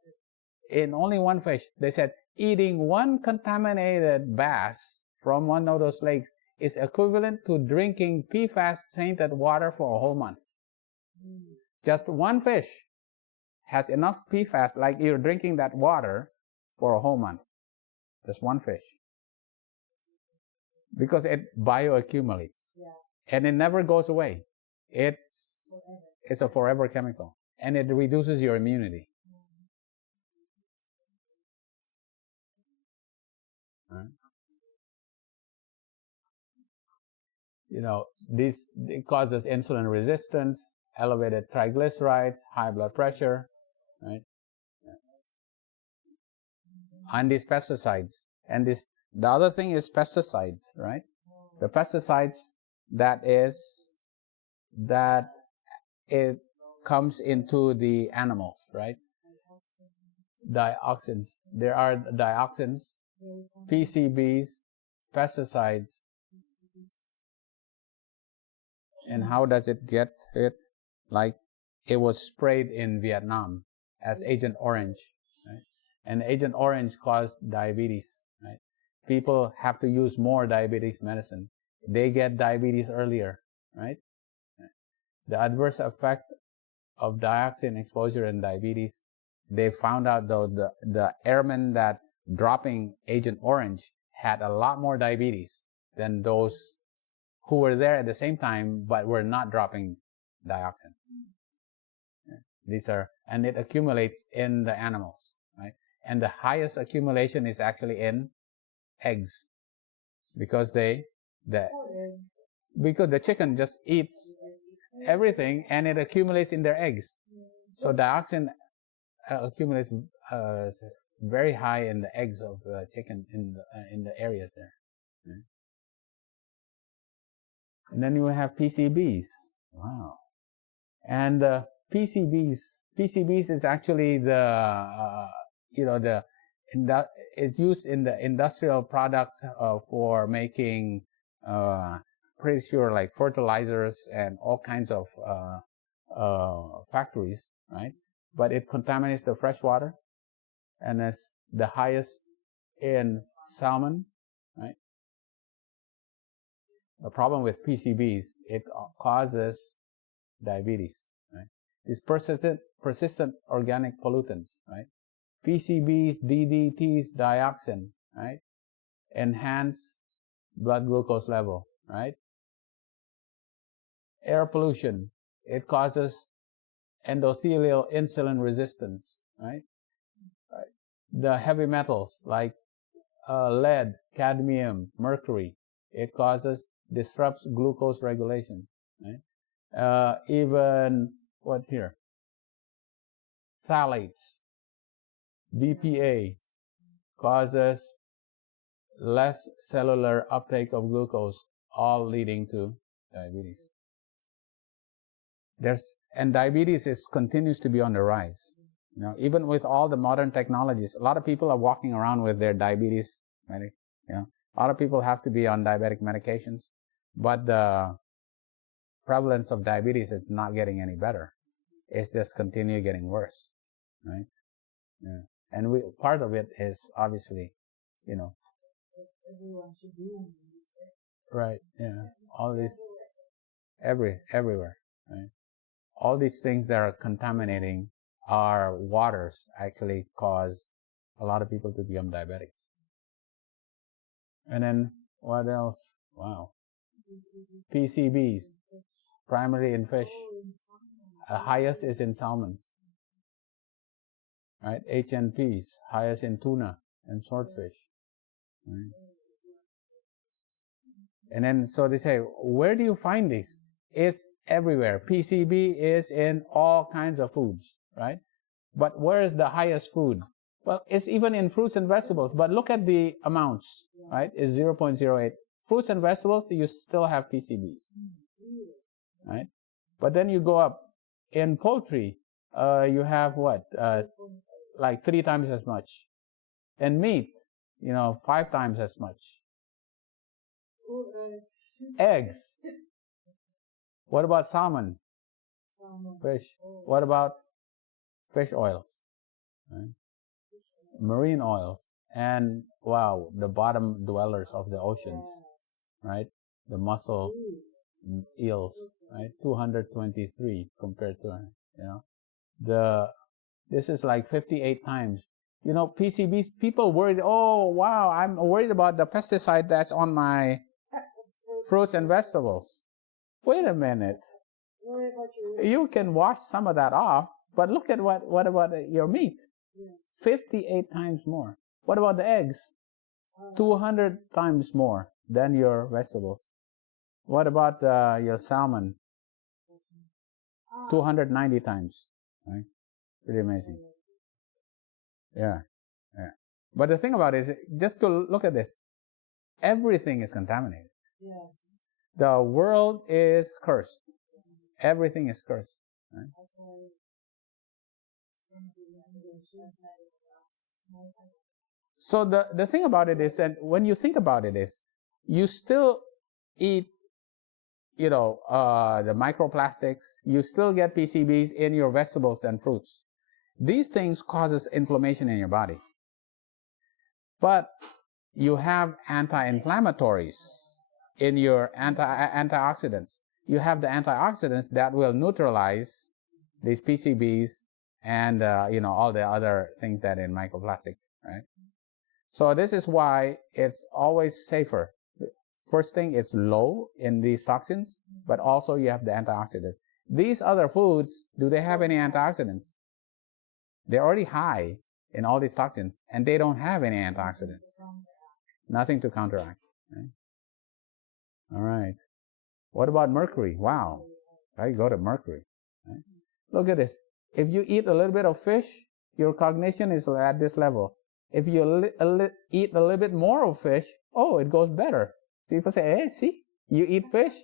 in only one fish. They said eating one contaminated bass from one of those lakes is equivalent to drinking PFAS-tainted water for a whole month. Just one fish has enough PFAS, like you're drinking that water for a whole month. Just one fish. Because it bioaccumulates. Yeah. And it never goes away. It's a forever chemical. And it reduces your immunity. Right? It causes insulin resistance, elevated triglycerides, high blood pressure, right? And these pesticides. And the other thing is pesticides, right? The pesticides that it comes into the animals, right? Dioxins. There are dioxins, PCBs, pesticides. And how does it get it? Like it was sprayed in Vietnam as Agent Orange, right? And Agent Orange caused diabetes, right? People have to use more diabetes medicine. They get diabetes earlier, right? The adverse effect of dioxin exposure and diabetes, they found out though the airmen that dropping Agent Orange had a lot more diabetes than those who were there at the same time but were not dropping dioxin. And it accumulates in the animals, right? And the highest accumulation is actually in eggs, because the chicken just eats everything and it accumulates in their eggs. So dioxin accumulates very high in the eggs of the chicken in the areas there. Right? And then you have PCBs. Wow. And PCBs is actually it's used in the industrial product for making pretty sure like fertilizers and all kinds of factories, right? But it contaminates the fresh water, and it's the highest in salmon, right? The problem with PCBs, it causes diabetes, right? These persistent organic pollutants, right? PCBs, DDTs, dioxin, right? Enhance blood glucose level, right? Air pollution, it causes endothelial insulin resistance, right? The heavy metals like lead, cadmium, mercury, it disrupts glucose regulation, right? Even what here? Phthalates, BPA, causes less cellular uptake of glucose, all leading to diabetes. And diabetes continues to be on the rise. You know, even with all the modern technologies, a lot of people are walking around with their diabetes. You know, a lot of people have to be on diabetic medications, but the prevalence of diabetes is not getting any better. It's just continue getting worse, right? Yeah. And part of it is obviously, you know, everyone should do right? Yeah, all these everywhere, right? All these things that are contaminating our waters actually cause a lot of people to become diabetic. And then what else? Wow. PCBs, primarily in fish. The highest is in salmon. Right? HNPs, highest in tuna and swordfish. Right? And then so they say, where do you find these? It's everywhere. PCB is in all kinds of foods, right? But where is the highest food? Well, it's even in fruits and vegetables, but look at the amounts, right? It's 0.08. Fruits and vegetables, you still have PCBs, right? But then you go up. In poultry, you have what? Like 3 times as much. And meat, 5 times as much. Eggs. What about salmon? Fish. What about fish oils? Right? Marine oils. And, wow, the bottom dwellers of the oceans, right? The mussel eels, right? 223 compared to, this is like 58 times. PCBs, people worried, oh, wow, I'm worried about the pesticide that's on my fruits and vegetables. Wait a minute. You can wash some of that off, but look at what about your meat? 58 times more. What about the eggs? 200 times more than your vegetables. What about your salmon? 290 times. Right? Pretty amazing. Yeah. Yeah. But the thing about it is, just to look at this, everything is contaminated. Yes. The world is cursed. Everything is cursed. Right? So the thing about it is that when you think about it is, you still eat, the microplastics, you still get PCBs in your vegetables and fruits. These things causes inflammation in your body. But you have anti-inflammatories in your antioxidants. You have the antioxidants that will neutralize these PCBs and all the other things that in microplastic, right? So this is why it's always safer. First thing, it's low in these toxins, but also you have the antioxidants. These other foods, do they have any antioxidants? They're already high in all these toxins, and they don't have any antioxidants. Nothing to counteract. Right? All right. What about mercury? Wow. I go to mercury. Right? Look at this. If you eat a little bit of fish, your cognition is at this level. If you eat a little bit more of fish, it goes better. So people say, hey, see, you eat fish.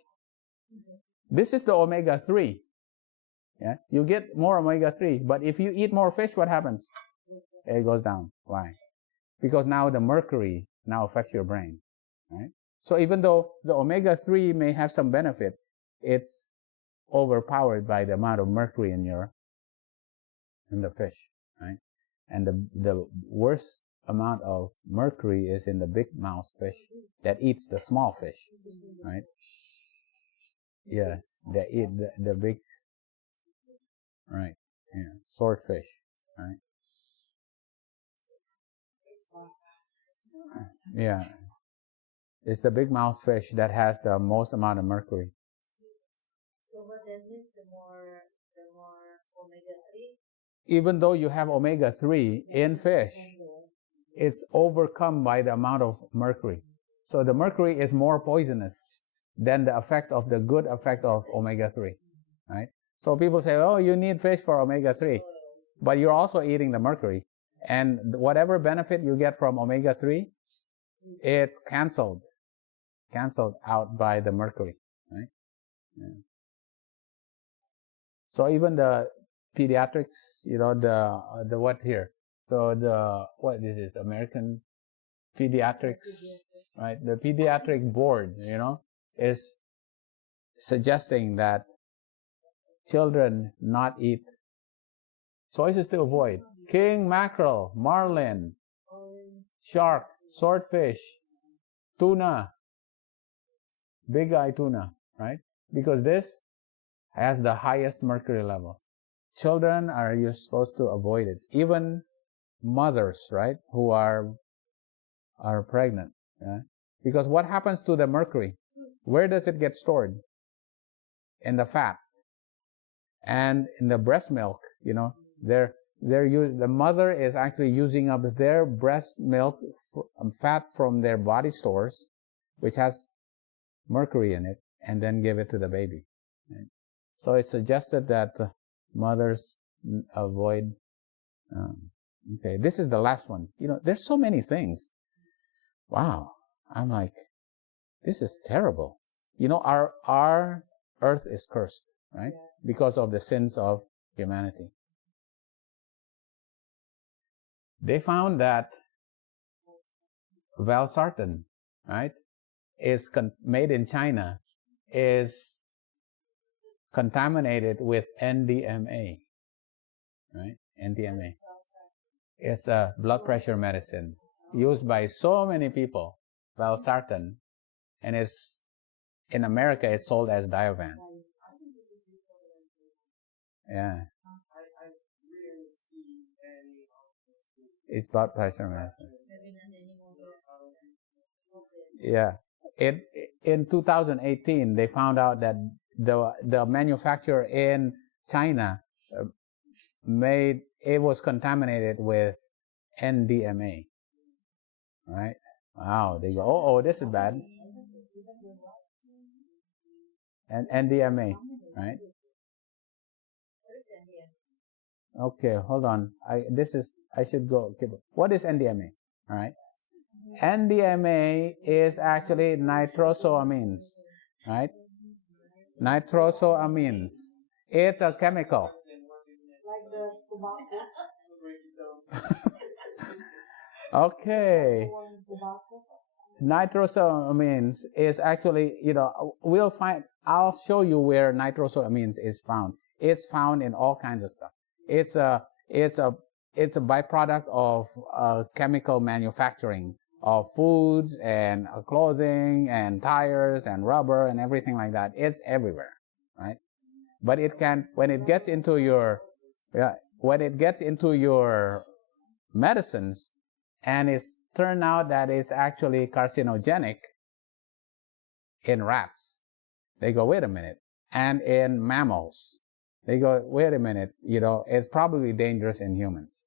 This is the omega-3. Yeah, you get more omega-3. But if you eat more fish, what happens? It goes down. Why? Because now the mercury now affects your brain. Right? So even though the omega-3 may have some benefit, it's overpowered by the amount of mercury in the fish. Right? And the worst amount of mercury is in the big mouth fish that eats the small fish, right? Yeah, they eat the big, right? Yeah, swordfish, right? Yeah, it's the big mouth fish that has the most amount of mercury. So what that means, the more omega-3? Even though you have omega-3 in fish, it's overcome by the amount of mercury. So the mercury is more poisonous than the good effect of omega-3, right? So people say, oh, you need fish for omega-3, but you're also eating the mercury. And whatever benefit you get from omega-3, it's canceled out by the mercury, right? Yeah. So even the pediatrics, the what here? So what is this? American Pediatrics, right? The pediatric board, is suggesting that children not eat. Choices to avoid: king mackerel, marlin, shark, swordfish, tuna, big eye tuna, right? Because this has the highest mercury levels. Children you're supposed to avoid it. Even mothers, right, who are pregnant. Yeah? Because what happens to the mercury? Where does it get stored? In the fat. And in the breast milk, the mother is actually using up their breast milk fat from their body stores, which has mercury in it, and then give it to the baby. Right? So it's suggested that mothers avoid. Okay, this is the last one. There's so many things. Wow, I'm like, this is terrible. Our earth is cursed, right? Because of the sins of humanity. They found that valsartan, right, is made in China, is contaminated with NDMA, right? NDMA. It's a blood pressure medicine used by so many people, valsartan, and in America it's sold as Diovan. Yeah. It's blood pressure medicine. Yeah. In 2018, they found out that the manufacturer in China it was contaminated with NDMA. Right? Wow. They go, oh, this is bad. And NDMA, right? Okay, hold on. I should go. Okay, what is NDMA? All right. NDMA is actually nitrosoamines, right? Nitrosoamines. It's a chemical. Like the tobacco. Okay. Tobacco. Nitrosoamines is actually, I'll show you where nitrosoamines is found. It's found in all kinds of stuff. It's a byproduct of chemical manufacturing of foods and clothing and tires and rubber and everything like that. It's everywhere, right? But when it gets into your medicines, and it's turned out that it's actually carcinogenic in rats, they go, wait a minute. And in mammals, they go, wait a minute, it's probably dangerous in humans.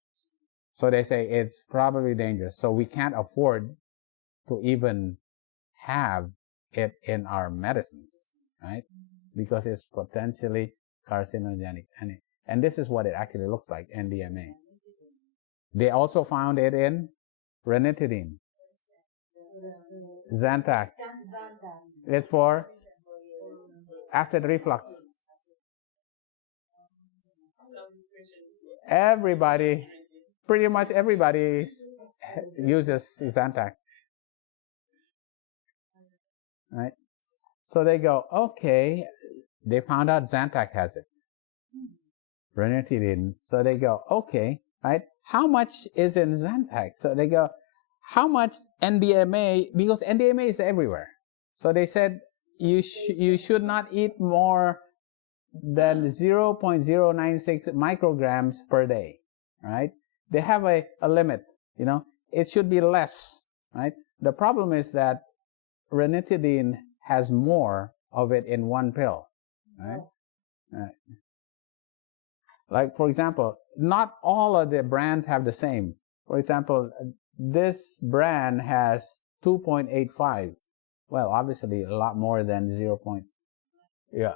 So they say it's probably dangerous. So we can't afford to even have it in our medicines, right? Because it's potentially carcinogenic. And this is what it actually looks like, NDMA. They also found it in ranitidine, Zantac. It's for acid reflux. Pretty much everybody uses Zantac, right? So they go, okay, they found out Zantac has it, ranitidine. So they go, okay, right? How much is in Zantac? So they go, how much NDMA? Because NDMA is everywhere. So they said you should not eat more than 0.096 micrograms per day, right? They have a limit, it should be less, right? The problem is that ranitidine has more of it in one pill, right? Like, for example, not all of the brands have the same. For example, this brand has 2.85. Well, obviously a lot more than 0. Yeah.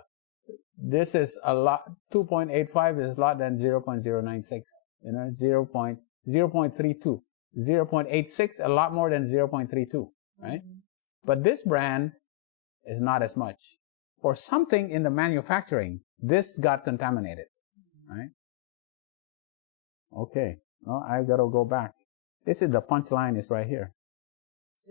This is a lot. 2.85 is a lot than 0.096. 0.32. 0.86, a lot more than 0.32, right? But this brand is not as much. For something in the manufacturing, this got contaminated, right? Okay. Well, I gotta go back. This is the punchline is right here.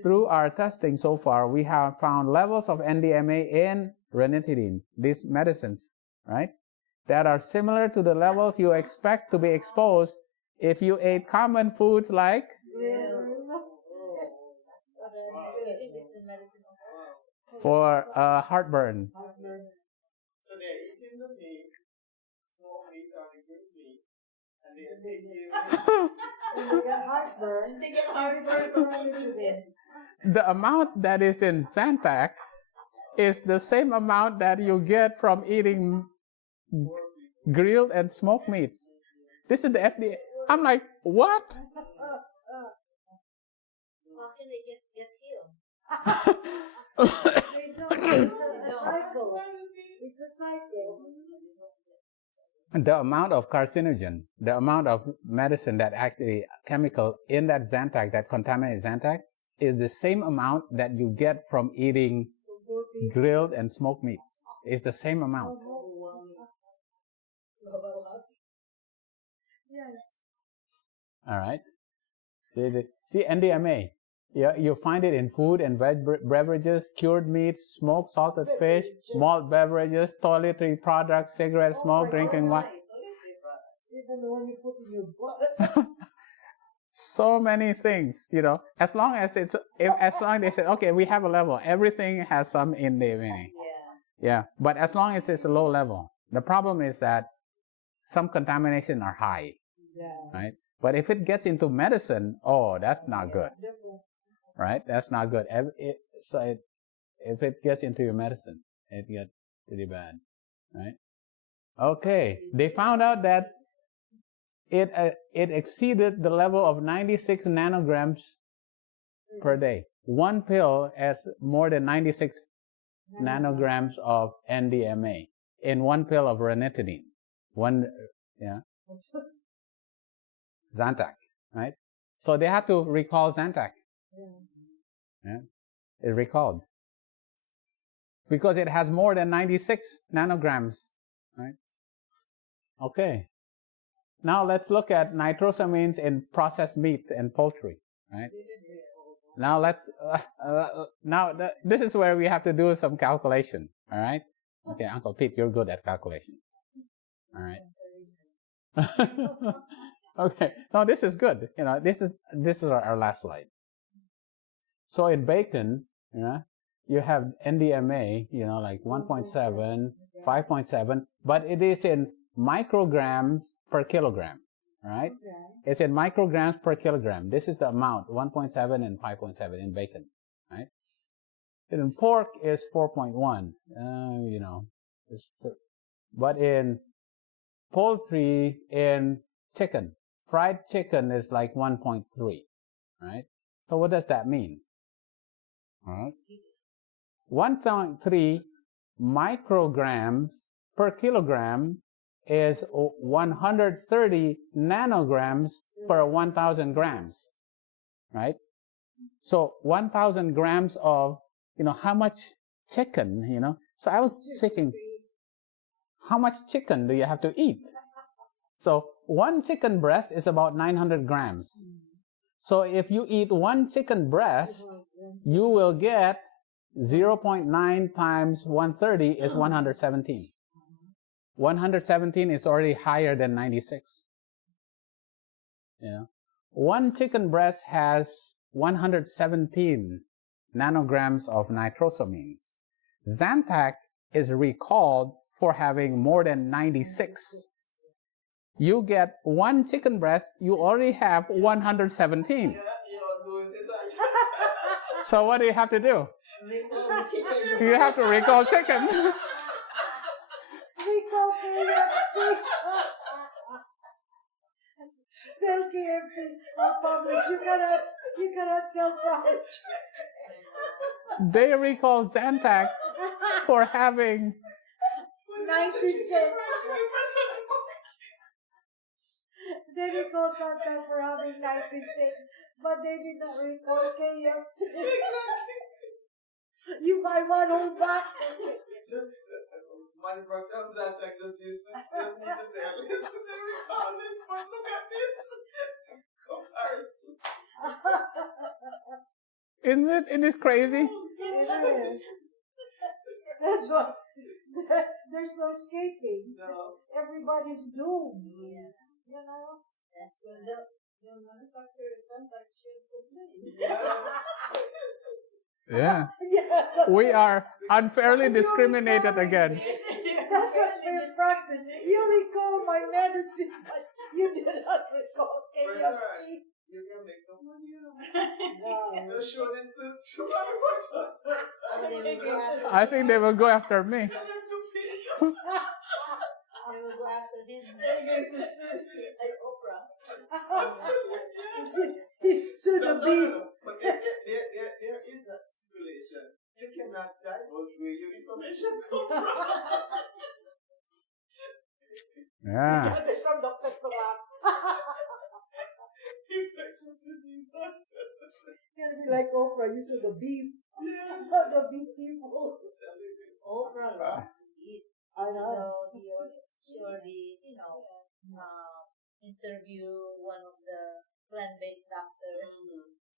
Through our testing so far, we have found levels of NDMA in ranitidine, these medicines, right, that are similar to the levels you expect to be exposed if you ate common foods like for heartburn. So they're eating the meat, small meat or the good meat, and they get heartburn. They get heartburn. The amount that is in Zantac is the same amount that you get from eating grilled and smoked meats. This is the FDA. I'm like, what? How can they get healed? They don't. It's a cycle. It's a cycle. The amount of carcinogen, the amount of medicine that actually chemical in that Zantac that contaminates Zantac is the same amount that you get from eating grilled and smoked meats. It's the same amount. Yes. All right. See NDMA. Yeah, you find it in food and beverages, cured meats, smoked salted fish, malt beverages, toiletry products, cigarette smoke, drinking wine. Even when you put in your butt. So many things, as long as they say, okay, we have a level, everything has some NDMA. Yeah, but as long as it's a low level. The problem is that some contamination are high, right? But if it gets into medicine, that's not good, right? That's not good. If it gets into your medicine, it gets pretty bad, right? Okay, they found out that it exceeded the level of 96 nanograms per day. One pill has more than 96 nanograms of NDMA in one pill of ranitidine. Zantac, right? So they had to recall Zantac. Yeah. It recalled. Because it has more than 96 nanograms, right? Okay. Now let's look at nitrosamines in processed meat and poultry, right? Now this is where we have to do some calculation, all right? Okay, Uncle Pete, you're good at calculation. All right. Okay. No, this is good. You know, this is our last slide. So in bacon, you have NDMA, like 1.7, 5.7, but it is in micrograms per kilogram, right? It's in micrograms per kilogram. This is the amount, 1.7 and 5.7 in bacon, right? And in pork is 4.1, but in poultry, in chicken, fried chicken is like 1.3, right? So what does that mean? All right. 1.3 micrograms per kilogram is 130 nanograms per 1,000 grams, right? So 1,000 grams of, how much chicken, So I was thinking, how much chicken do you have to eat? So one chicken breast is about 900 grams. So if you eat one chicken breast, you will get 0.9 times 130 is 117. 117 is already higher than 96. One chicken breast has 117 nanograms of nitrosamines. Zantac is recalled for having more than 96. You get one chicken breast, you already have 117. So what do you have to do? You have to recall chicken. Recall KFC. Sell KFC or Publix. You cannot sell fried. They recall Zantac for having 96. They recall Zantac for having 96, but they did not recall KFC. You buy one whole box. Manufacturers Zantac just need to say, listen, they recall this, but look at this comparison. Isn't it crazy? It is. That's why there's no escaping. No. Everybody's doomed. Yeah. That's when the manufacturer sometimes should complain. Yes. Yeah. Yeah. We are unfairly discriminated against. That's what we're practicing. You recall my medicine, but you did not recall KFC. You can make some money. You'll show this to manufacturers. I think they will go after me. Tell them to pay you. They will go after him. They're going to sue Like Oprah. So the beef. But there is a stipulation. You cannot divulge where your information comes from. Yeah. Got this from Dr. Kumar. Infectious disease. Gonna be like Oprah. You saw the beef. The beef people. Oprah loves to eat. I know. She already, interview one of the plant-based doctors.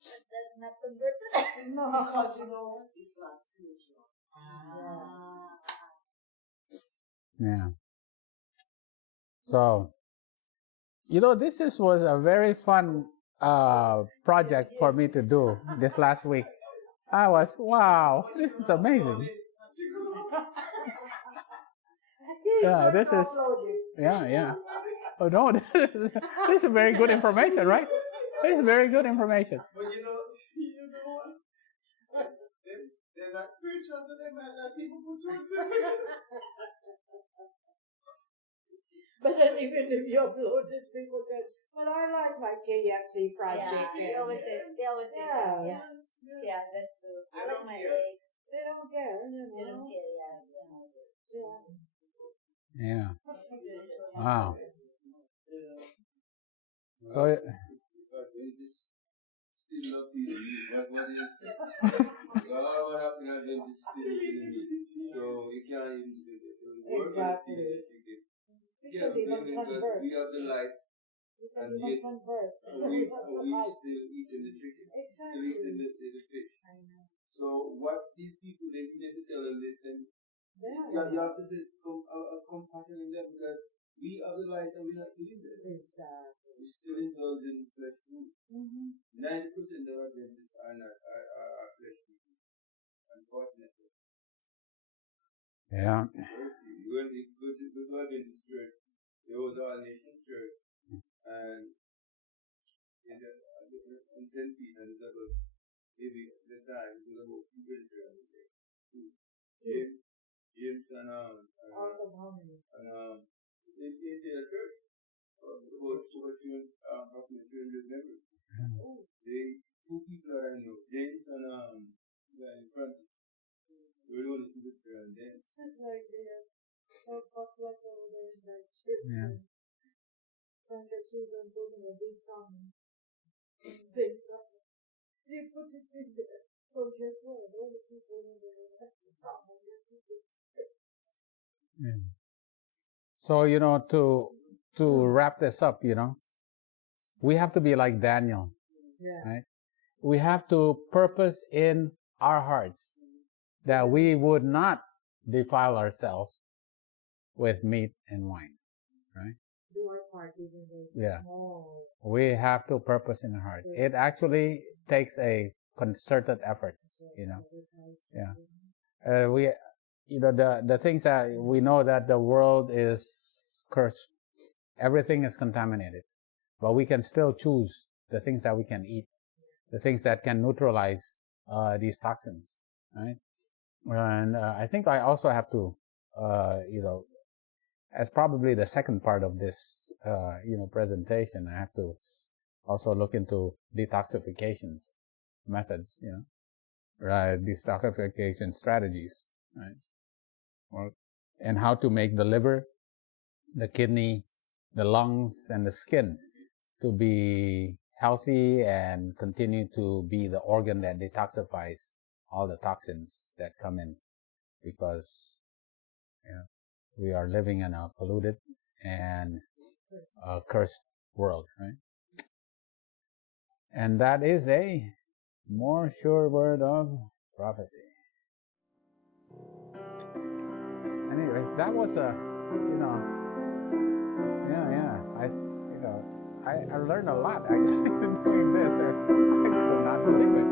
But that's not converted. No. Because it's not spiritual. Yeah. So, this was a very fun project for me to do this last week. I was, wow, this is amazing. Yeah, this is, yeah. Oh no, this is very good information, right? This is very good information. But you know what? They're not spiritual, so they might not people put two and two together. But then even if you upload this, people said, well, I like my KFC fried chicken. They always say that. Yeah, that's true. I like my eggs. They don't care, They don't care, Yeah. Wow. Oh, yeah. Adventists still love to eat meat. What is it? What happened to Adventists still eating meat? So you can't even do the work Exactly. Yeah, Because they don't convert. we have the light Because and they yet don't convert. we still eating the chicken. Exactly. Still eating the fish. I know. So what these people they need to tell them this then you have to say compassion in them because we are the light and we're not doing that. Exactly. We still indulge in flesh food. 90% of our Adventists are not are flesh people. Unfortunately. Yeah. When we go to Adventist church, there was our nation church and in St. Peter and there was maybe at the time it was about 2 Presbyterians there. James and Out of how many? in their church about 300 members. Oh. They 2 people that I know, James and Francis. We're the only 2 Presbyterians then. It's just like they have potluck over there in that church. Yeah. And that Susan told me a big song. Big song. They put it in there. So guess what? All the people in there have the song. Yeah. So, to wrap this up, we have to be like Daniel, Yeah. right? We have to purpose in our hearts that we would not defile ourselves with meat and wine, right? Do our part even though it's Yeah. small. We have to purpose in our heart. It actually takes a concerted effort, Yeah. The things that we know that the world is cursed. Everything is contaminated. But we can still choose the things that we can eat, the things that can neutralize these toxins, right? And I think I also have to, as probably the second part of this, presentation, I have to also look into detoxifications methods, right? Detoxification strategies, right? And how to make the liver, the kidney, the lungs, and the skin to be healthy and continue to be the organ that detoxifies all the toxins that come in, because we are living in a polluted and cursed world, right? And that is a more sure word of prophecy. Anyway, that was I learned a lot actually doing this. I could not believe it.